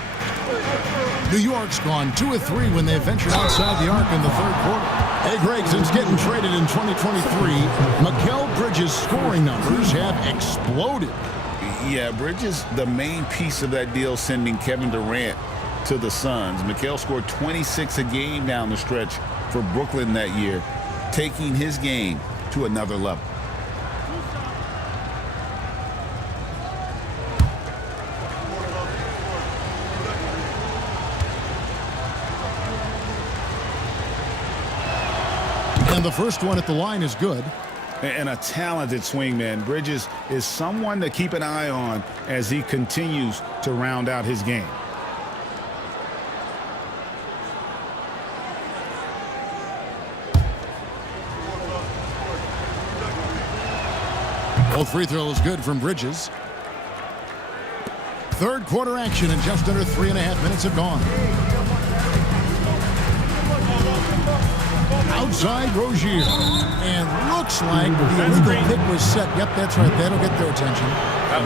New York's gone 2 of 3 when they ventured outside the arc in the third quarter. Hey, Greg, since getting traded in 2023, Mikal Bridges' scoring numbers have exploded. Yeah, Bridges, the main piece of that deal, sending Kevin Durant to the Suns. Mikal scored 26 a game down the stretch for Brooklyn that year, taking his game to another level. And the first one at the line is good. And a talented swingman. Bridges is someone to keep an eye on as he continues to round out his game. Both free throws good from Bridges. Third quarter action, and just under 3.5 minutes have gone. Outside Rozier, and looks like the illegal pick was set. Yep, that's right. That'll get their attention.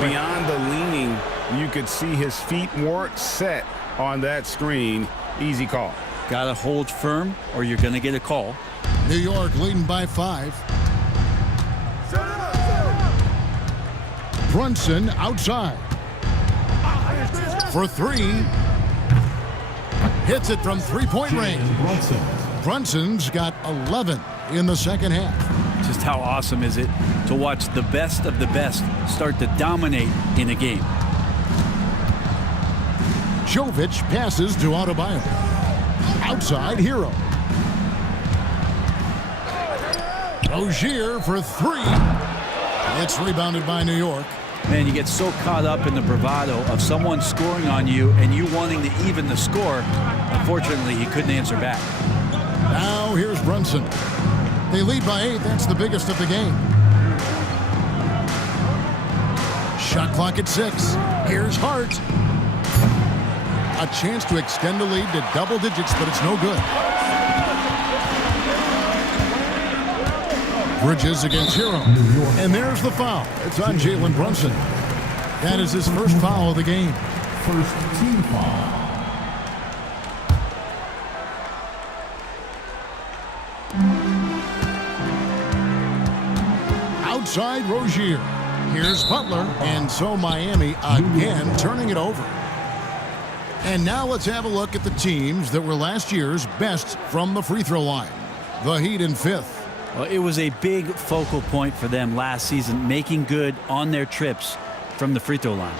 Beyond the leaning, you could see his feet weren't set on that screen. Easy call. Got to hold firm or you're going to get a call. New York leading by 5. Brunson outside. For 3. Hits it from three-point range. Brunson's got 11 in the second half. Just how awesome is it to watch the best of the best start to dominate in a game. Jovic passes to Adebayo. Outside, Hero. Rozier for 3. It's rebounded by New York. Man, you get so caught up in the bravado of someone scoring on you and you wanting to even the score. Unfortunately, he couldn't answer back. Now here's Brunson. They lead by 8. That's the biggest of the game. Shot clock at 6. Here's Hart. A chance to extend the lead to double digits, but it's no good. Bridges against Hero. And there's the foul. It's on Jalen Brunson. That is his first foul of the game. First team foul. Outside Rozier. Here's Butler. And so Miami again turning it over. And now let's have a look at the teams that were last year's best from the free throw line. The Heat in 5th. Well, it was a big focal point for them last season, making good on their trips from the free throw line.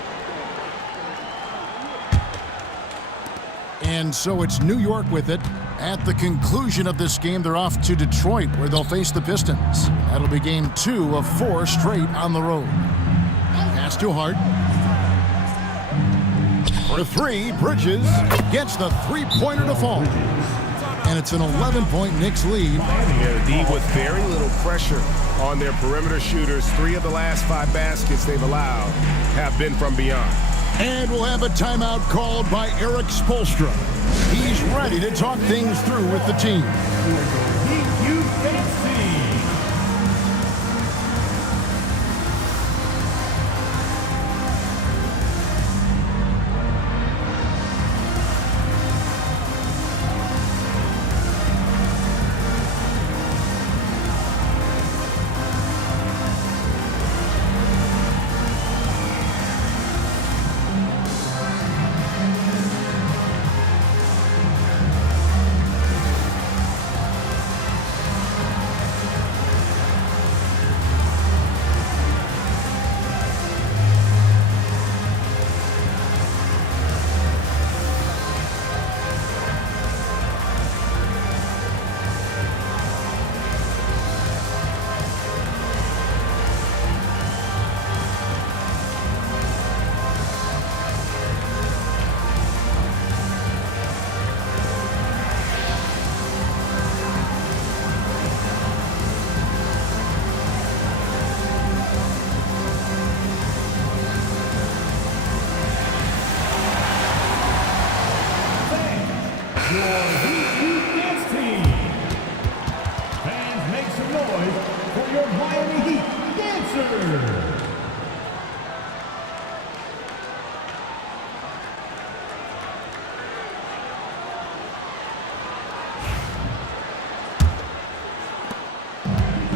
And so it's New York with it. At the conclusion of this game, they're off to Detroit, where they'll face the Pistons. That'll be game 2 of 4 straight on the road. Pass to Hart. For 3, Bridges gets the three-pointer to fall. And it's an 11-point Knicks lead. Yeah, the D with very little pressure on their perimeter shooters. 3 of the last 5 baskets they've allowed have been from beyond. And we'll have a timeout called by Eric Spoelstra. He's ready to talk things through with the team.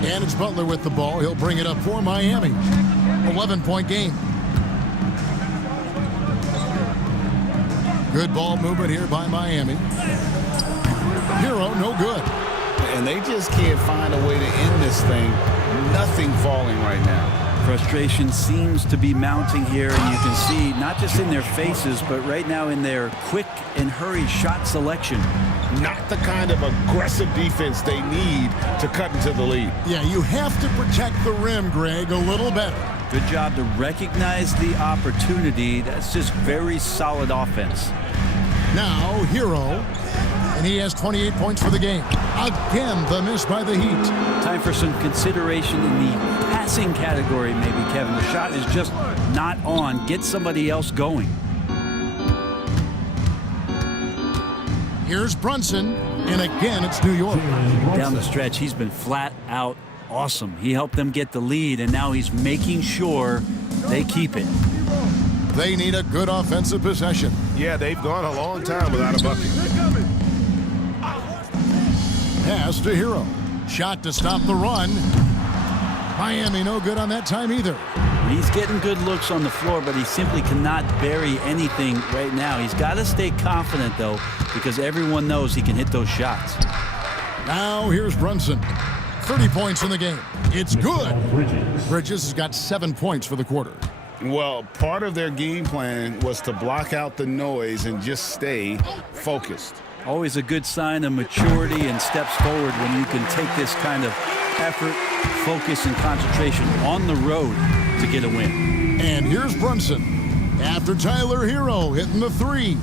And it's Butler with the ball. He'll bring it up for Miami. 11-point game. Good ball movement here by Miami. Hero, no good. And they just can't find a way to end this thing. Nothing falling right now. Frustration seems to be mounting here, and you can see not just in their faces, but right now in their quick and hurried shot selection. Not the kind of aggressive defense they need to cut into the lead. Yeah, you have to protect the rim, Greg, a little better. Good job to recognize the opportunity. That's just very solid offense. Now, Hero, and he has 28 points for the game. Again, the miss by the Heat. Time for some consideration in the passing category, maybe, Kevin. The shot is just not on. Get somebody else going. Here's Brunson, and again, it's New York. Down the stretch, he's been flat out awesome. He helped them get the lead, and now he's making sure they keep it. They need a good offensive possession. Yeah, they've gone a long time without a bucket. Pass to Hero. Shot to stop the run. Miami no good on that time either. He's getting good looks on the floor, but he simply cannot bury anything right now. He's got to stay confident, though, because everyone knows he can hit those shots. Now here's Brunson. 30 points in the game. It's good. Bridges has got 7 points for the quarter. Well, part of their game plan was to block out the noise and just stay focused. Always a good sign of maturity and steps forward when you can take this kind of effort, focus, and concentration on the road to get a win. And here's Brunson after Tyler Hero hitting the 3.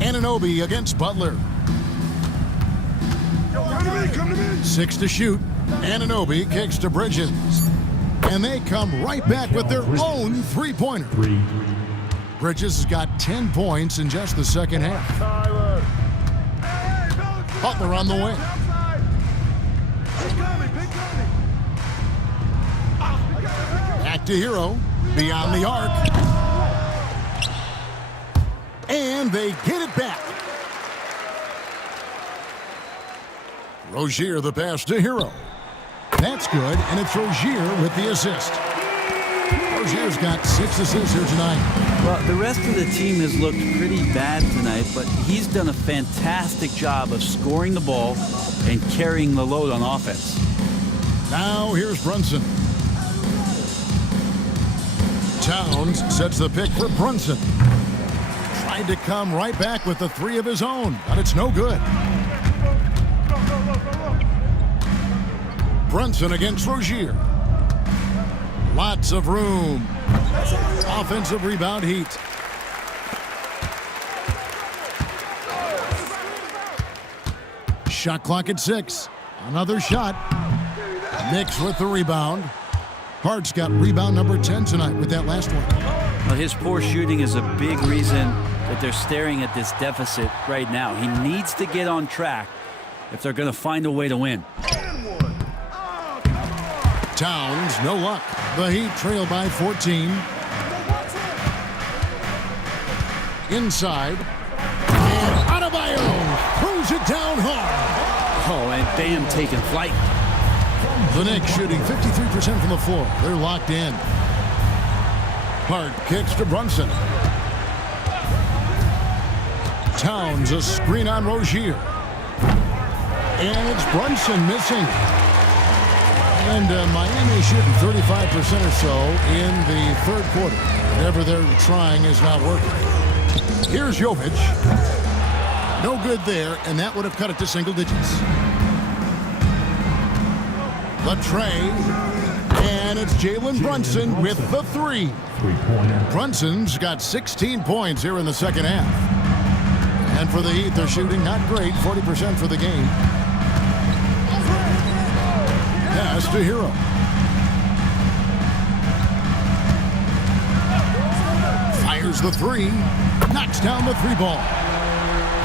Anunoby against Butler. Come to me. 6 to shoot. Anunoby kicks to Bridges. And they come right back with their own three-pointer. Bridges has got 10 points in just the second half. Tyler. Butler on the wing. Back to Hero. Beyond the arc. And they get it back. Rozier the pass to Hero. That's good, and it's Rozier with the assist. Rozier's got 6 assists here tonight. Well, the rest of the team has looked pretty bad tonight, but he's done a fantastic job of scoring the ball and carrying the load on offense. Now here's Brunson. Towns sets the pick for Brunson. Tried to come right back with the 3 of his own, but it's no good. Brunson against Rozier. Lots of room. Offensive rebound Heat. Shot clock at 6. Another shot. Knicks with the rebound. Hart's got rebound number 10 tonight with that last one. Well, his poor shooting is a big reason that they're staring at this deficit right now. He needs to get on track if they're going to find a way to win. Towns, no luck. The Heat trail by 14. Inside. And Adebayo throws it down hard. Oh, and Bam taking flight. The Knicks shooting 53% from the floor. They're locked in. Hart kicks to Brunson. Towns, a screen on Rozier. And it's Brunson missing. And Miami shooting 35% or so in the third quarter. Whatever they're trying is not working. Here's Jovic. No good there, and that would have cut it to single digits. The tray, and it's Jalen Brunson with the 3. Brunson's got 16 points here in the second half. And for the Heat, they're shooting not great, 40% for the game. Pass to Hero. Fires the 3, knocks down the 3 ball.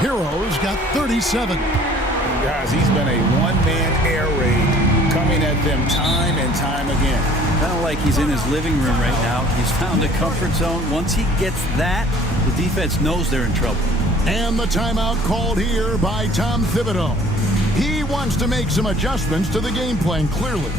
Hero's got 37. Guys, he's been a one-man air raid, coming at them time and time again. Kind of like he's in his living room right now. He's found a comfort zone. Once he gets that, the defense knows they're in trouble. And the timeout called here by Tom Thibodeau. He wants to make some adjustments to the game plan, clearly.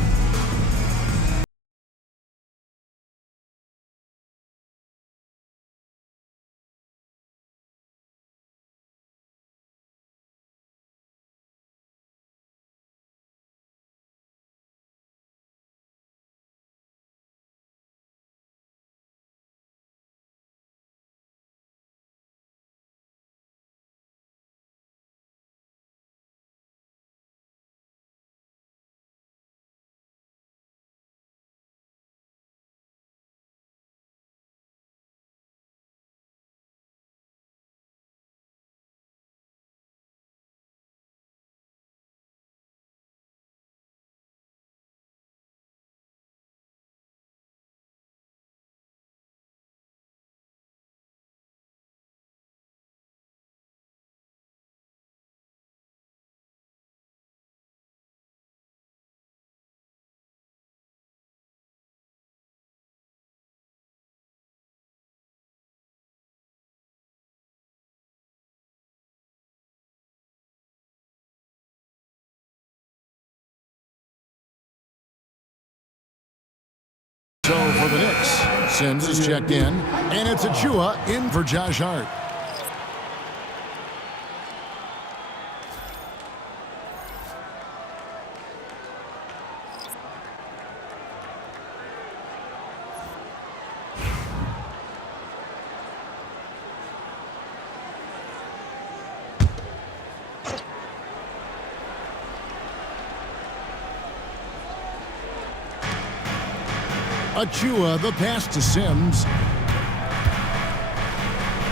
So for the Knicks, Sims is checked in, and it's Achua in for Josh Hart. Achua, the pass to Sims.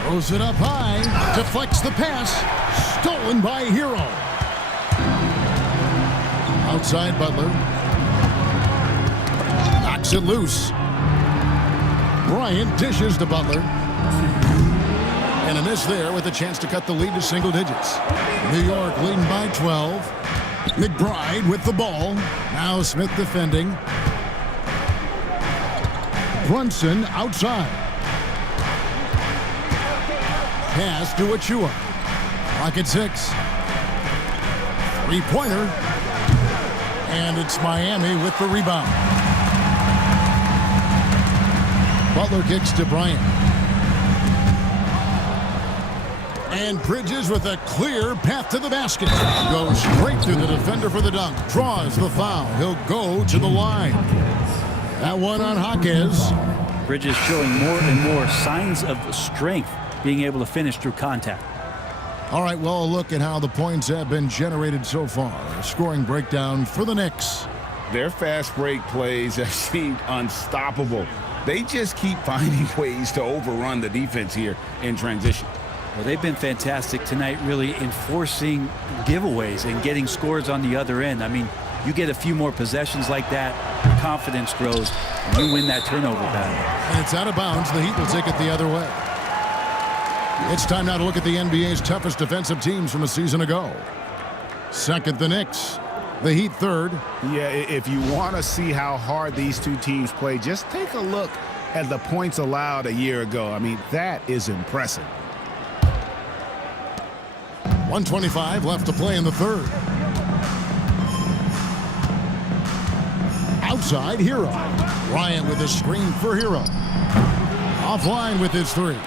Throws it up high. Deflects the pass. Stolen by Hero. Outside Butler. Knocks it loose. Bryant dishes to Butler. And a miss there with a chance to cut the lead to single digits. New York leading by 12. McBride with the ball. Now Smith defending. Brunson outside. Pass to Achua. Clock at 6. Three-pointer. And it's Miami with the rebound. Butler kicks to Bryant. And Bridges with a clear path to the basket. Goes straight through the defender for the dunk. Draws the foul. He'll go to the line. That one on Jaquez. Bridges showing more and more signs of strength, being able to finish through contact. All right, well, a look at how the points have been generated so far. A scoring breakdown for the Knicks. Their fast break plays have seemed unstoppable. They just keep finding ways to overrun the defense here in transition. Well, they've been fantastic tonight, really enforcing giveaways and getting scores on the other end. I mean, you get a few more possessions like that, confidence grows, and you win that turnover battle. And it's out of bounds. The Heat will take it the other way. It's time now to look at the NBA's toughest defensive teams from a season ago. Second, the Knicks. The Heat third. Yeah, if you want to see how hard these two teams play, just take a look at the points allowed a year ago. I mean, that is impressive. 1:25 left to play in the third. Outside, Hero. Bryant with a screen for Hero. Offline with his three.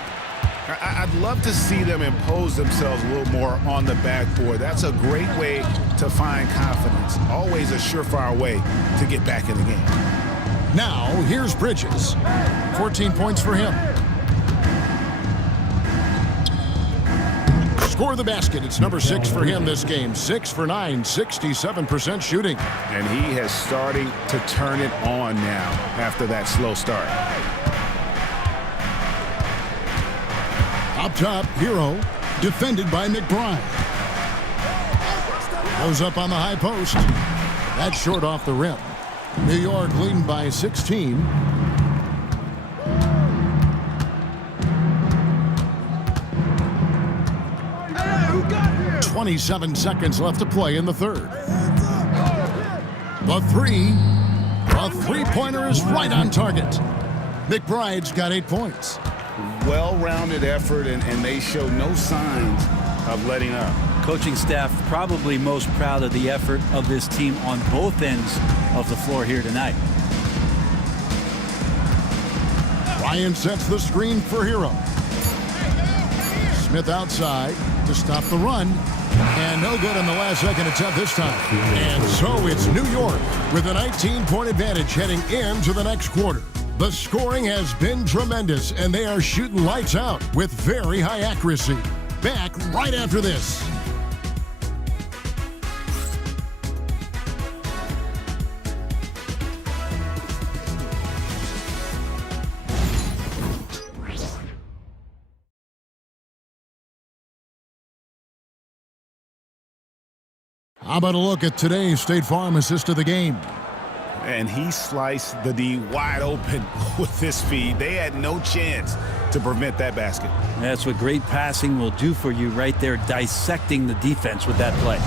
I'd love to see them impose themselves a little more on the backboard. That's a great way to find confidence. Always a surefire way to get back in the game. Now, here's Bridges. 14 points for him. Score the basket. It's number 6 for him this game. 6 for 9, 67% shooting. And he has starting to turn it on now after that slow start. Up top, Hero, defended by McBride. Goes up on the high post. That's short off the rim. New York leading by 16. 27 seconds left to play in the third. The three-pointer is right on target. McBride's got 8 points. Well-rounded effort, and they show no signs of letting up. Coaching staff probably most proud of the effort of this team on both ends of the floor here tonight. Ryan sets the screen for Hero. Smith outside to stop the run. And no good on the last second attempt this time. And so it's New York with a 19-point advantage heading into the next quarter. The scoring has been tremendous, and they are shooting lights out with very high accuracy. Back right after this. How about a look at today's State Farm assist of the game? And he sliced the D wide open with his feed. They had no chance to prevent that basket. That's what great passing will do for you right there, dissecting the defense with that play.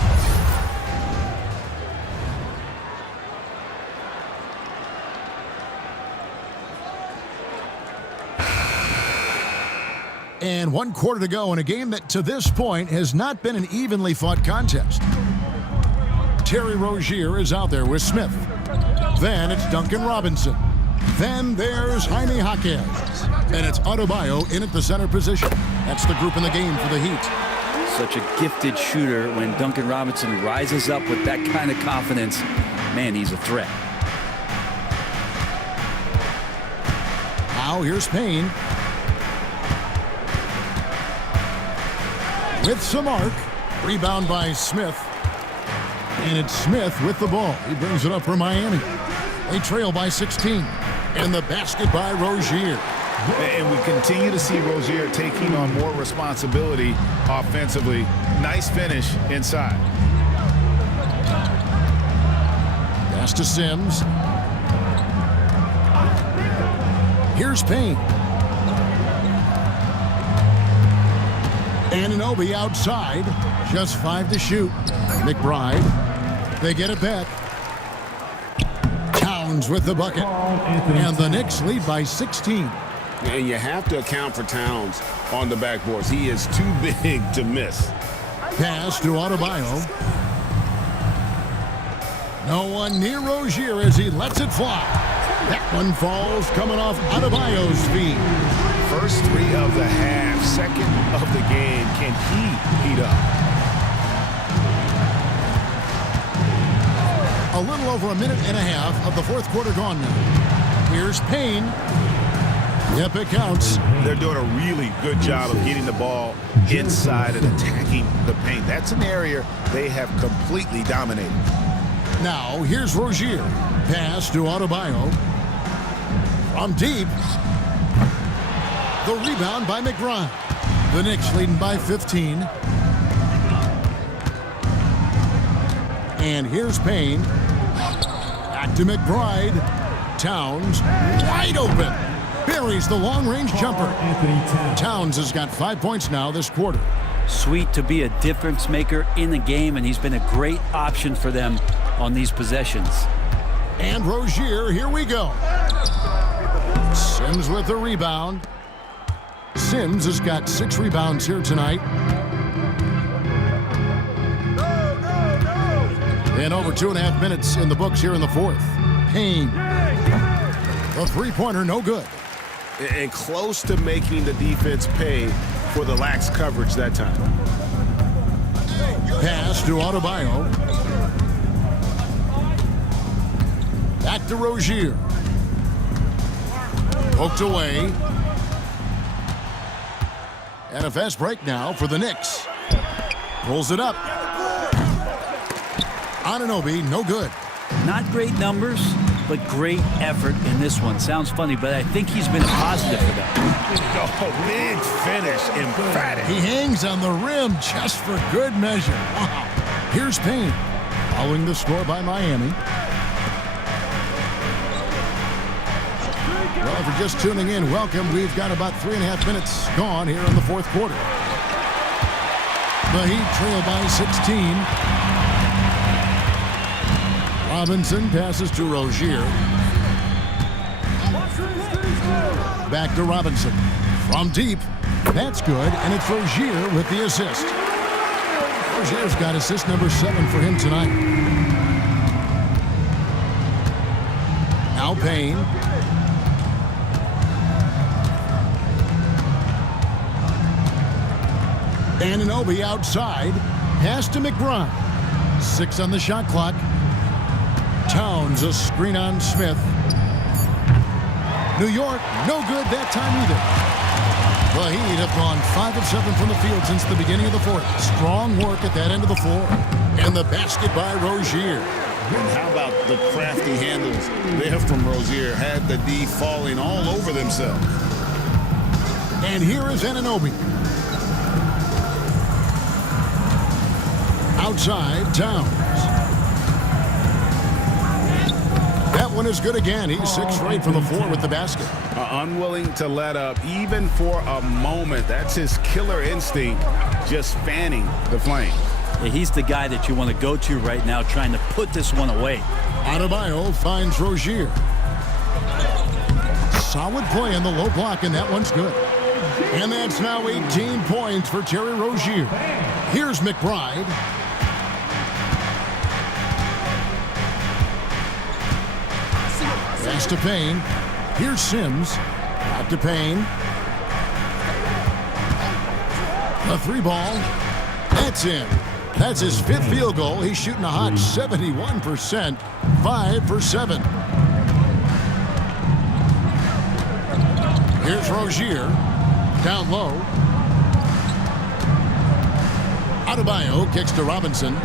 And 1 quarter to go in a game that to this point has not been an evenly fought contest. Terry Rozier is out there with Smith. Then it's Duncan Robinson. Then there's Jaime Jaquez. And it's Adebayo in at the center position. That's the group in the game for the Heat. Such a gifted shooter. When Duncan Robinson rises up with that kind of confidence, man, he's a threat. Now here's Payne. With some arc. Rebound by Smith. And it's Smith with the ball. He brings it up for Miami. They trail by 16. And the basket by Rozier. And we continue to see Rozier taking on more responsibility offensively. Nice finish inside. Pass to Sims. Here's Payne. Anunoby outside. Just 5 to shoot. McBride. They get it back. Towns with the bucket. And the Knicks lead by 16. And you have to account for Towns on the backboards. He is too big to miss. Pass to Adebayo. No one near Rozier as he lets it fly. That one falls coming off Adebayo's feet. First three of the half, second of the game. Can he heat up? A little over a minute and a half of the fourth quarter gone now. Here's Payne. Yep, it counts. They're doing a really good job of getting the ball inside and attacking the paint. That's an area they have completely dominated. Now, here's Rozier. Pass to Adebayo. From deep. The rebound by McBride. The Knicks leading by 15. And here's Payne. Back to McBride. Towns wide open. Buries the long-range jumper. Towns has got 5 points now this quarter. Sweet to be a difference maker in the game, and he's been a great option for them on these possessions. And Rozier, here we go. Sims with the rebound. Sims has got 6 rebounds here tonight. And over 2.5 minutes in the books here in the fourth. Payne. The three-pointer, no good. And close to making the defense pay for the lax coverage that time. Pass to Adebayo. Back to Rozier. Poked away. And a fast break now for the Knicks. Pulls it up. Anunoby, no good. Not great numbers, but great effort in this one. Sounds funny, but I think he's been a positive for them. Oh, big finish, emphatic. He hangs on the rim just for good measure. Wow. Here's Payne, following the score by Miami. Well, if you're just tuning in, welcome. We've got about 3.5 minutes gone here in the fourth quarter. The Heat trail by 16. Robinson passes to Rozier. Back to Robinson. From deep. That's good, and it's Rozier with the assist. Rozier's got assist number 7 for him tonight. Now Payne. Anunoby outside. Pass to McBride. 6 on the shot clock. Towns, a screen on Smith. New York, no good that time either. The Heat have gone 5 of 7 from the field since the beginning of the fourth. Strong work at that end of the floor. And the basket by Rozier. And how about the crafty handles there from Rozier? Had the D falling all over themselves. And here is Anunoby. Outside, Towns. That one is good again. He's 6 for 8 from the floor with the basket. Unwilling to let up even for a moment. That's his killer instinct, just fanning the flame. Yeah, he's the guy that you want to go to right now, trying to put this one away. Adebayo finds Rozier. Solid play in the low block, and that one's good. And that's now 18 points for Terry Rozier. Here's McBride. Pass to Payne. Here's Sims. Back to Payne. The 3 ball. That's in. That's his 5th field goal. He's shooting a hot 71%. 5 for 7. Here's Rozier. Down low. Adebayo kicks to Robinson.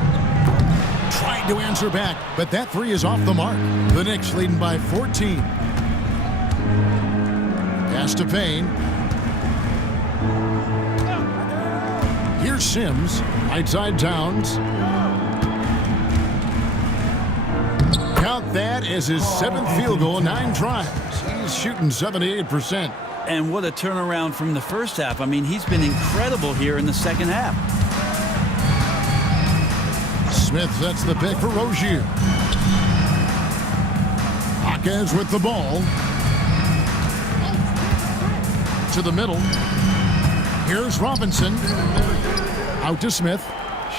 Tried to answer back, but that 3 is off the mark. The Knicks leading by 14. Pass to Payne. Here's Sims. Right side Towns. Count that as his 7th field goal, 9 tries. He's shooting 78%. And what a turnaround from the first half. I mean, he's been incredible here in the second half. Smith sets the pick for Rozier. Jaquez with the ball. To the middle. Here's Robinson. Out to Smith.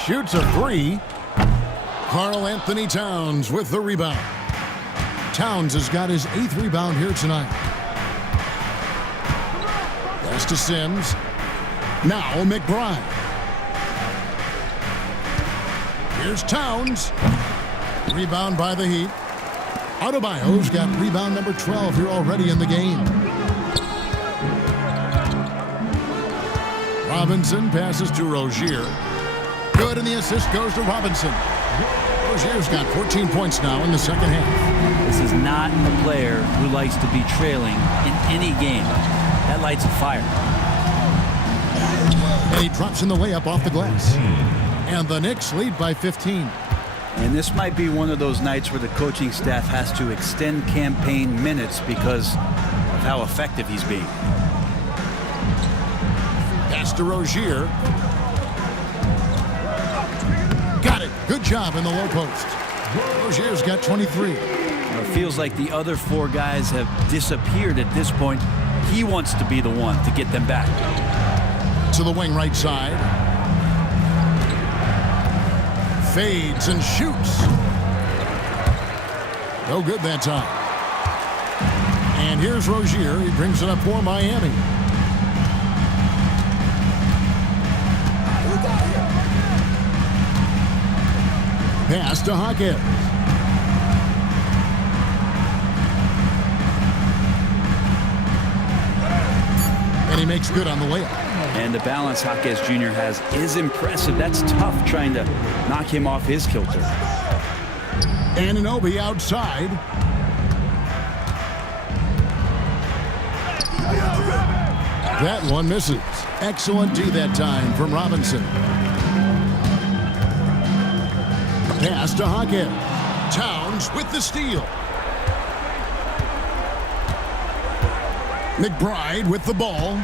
Shoots a 3. Karl Anthony Towns with the rebound. Towns has got his 8th rebound here tonight. Pass to Sims. Now McBride. Here's Towns. Rebound by the Heat. Adebayo's got rebound number 12 here already in the game. Robinson passes to Rozier. Good, and the assist goes to Robinson. Rozier's got 14 points now in the second half. This is not a player who likes to be trailing in any game. That lights a fire. And he drops in the layup off the glass. And the Knicks lead by 15. And this might be one of those nights where the coaching staff has to extend campaign minutes because of how effective he's being. Pass to Rozier. Got it. Good job in the low post. Rozier's got 23. It feels like the other 4 guys have disappeared at this point. He wants to be the one to get them back. To the wing right side. Fades and shoots. No good that time. And here's Rozier. He brings it up for Miami. Pass to Hawkins. And he makes good on the layup. And the balance Hawkins Jr. has is impressive. That's tough trying to knock him off his kilter. Anunoby outside. That one misses. Excellent D that time from Robinson. Pass to Hawkins. Towns with the steal. McBride with the ball.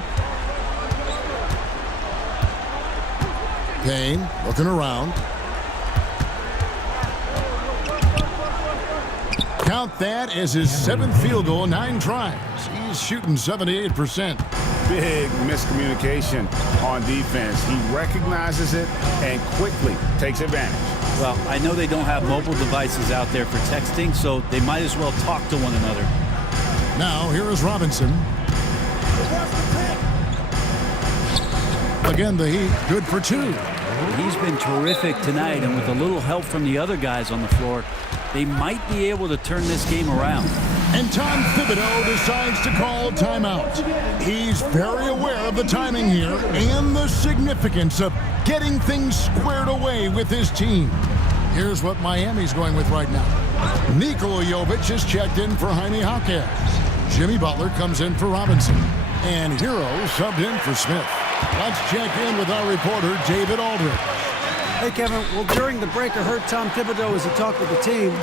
Payne looking around. Count that as his 7th field goal in 9 tries. He's shooting 78%. Big miscommunication on defense. He recognizes it and quickly takes advantage. Well, I know they don't have mobile devices out there for texting, so they might as well talk to one another. Now, here is Robinson. Again, the Heat, good for 2. He's been terrific tonight, and with a little help from the other guys on the floor, they might be able to turn this game around. And Tom Thibodeau decides to call timeout. He's very aware of the timing here and the significance of getting things squared away with his team. Here's what Miami's going with right now. Nikola Jovic is checked in for Jaime Hawkins. Jimmy Butler comes in for Robinson. And Hero subbed in for Smith. Let's check in with our reporter, David Aldridge. Hey, Kevin. Well, during the break, I heard Tom Thibodeau as he talked with the team.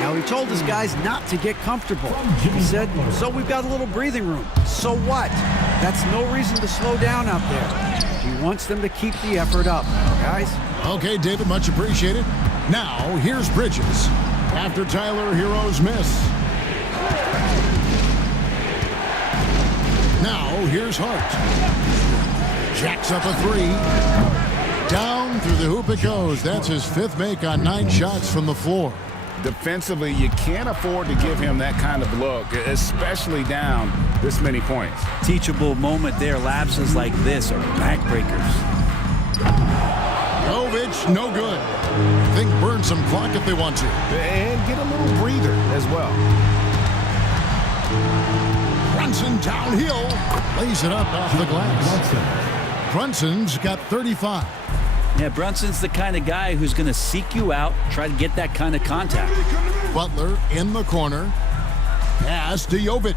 Now, he told his guys not to get comfortable. He said, so we've got a little breathing room. So what? That's no reason to slow down out there. He wants them to keep the effort up, guys. Okay, David, much appreciated. Now, here's Bridges. After Tyler Hero's miss. Now, here's Hart. Jacks up a 3. Down through the hoop it goes. That's his 5th make on 9 shots from the floor. Defensively, you can't afford to give him that kind of look, especially down this many points. Teachable moment there. Lapses like this are backbreakers. Jovic, no good. Think burn some clock if they want to. And get a little breather as well. Brunson downhill. Lays it up off the glass. Brunson's got 35. Yeah, Brunson's the kind of guy who's going to seek you out, try to get that kind of contact. Butler in the corner. Pass to Jovic.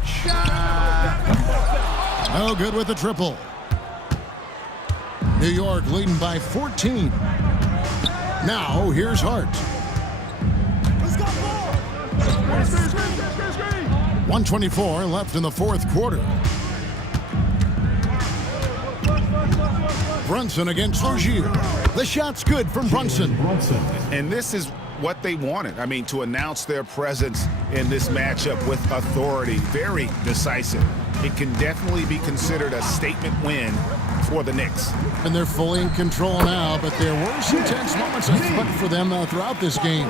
No good with the triple. New York leading by 14. Now, here's Hart. 1:24 left in the 4th quarter. Brunson against Rozier. The shot's good from Brunson. And this is what they wanted. I mean, to announce their presence in this matchup with authority. Very decisive. It can definitely be considered a statement win for the Knicks. And they're fully in control now, but there were some tense moments I thought for them throughout this game.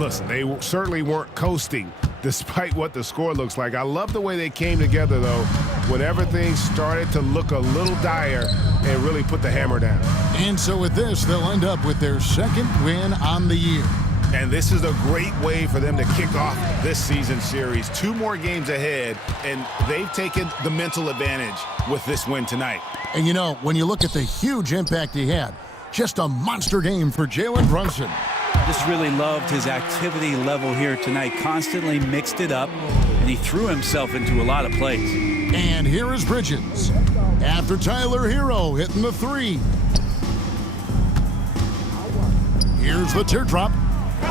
Listen, they certainly weren't coasting despite what the score looks like. I love the way they came together, though, when everything started to look a little dire and really put the hammer down. And so with this, they'll end up with their second win on the year. And this is a great way for them to kick off this season series. 2 more games ahead, and they've taken the mental advantage with this win tonight. And you know, when you look at the huge impact he had, just a monster game for Jalen Brunson. Just really loved his activity level here tonight. Constantly mixed it up, and he threw himself into a lot of plays. And here is Bridges after Tyler Hero hitting the 3. Here's the teardrop,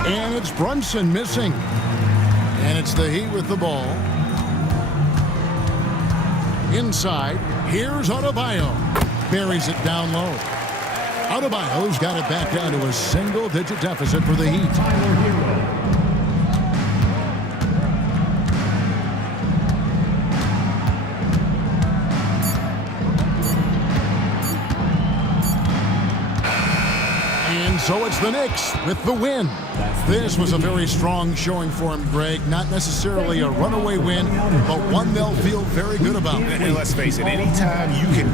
and it's Brunson missing. And it's the Heat with the ball. Inside, here's Adebayo. Buries it down low. Adebayo's got it back down to a single-digit deficit for the Heat. And so it's the Knicks with the win. This was a very strong showing for him, Greg. Not necessarily a runaway win, but one they'll feel very good about. And let's face it, anytime you can go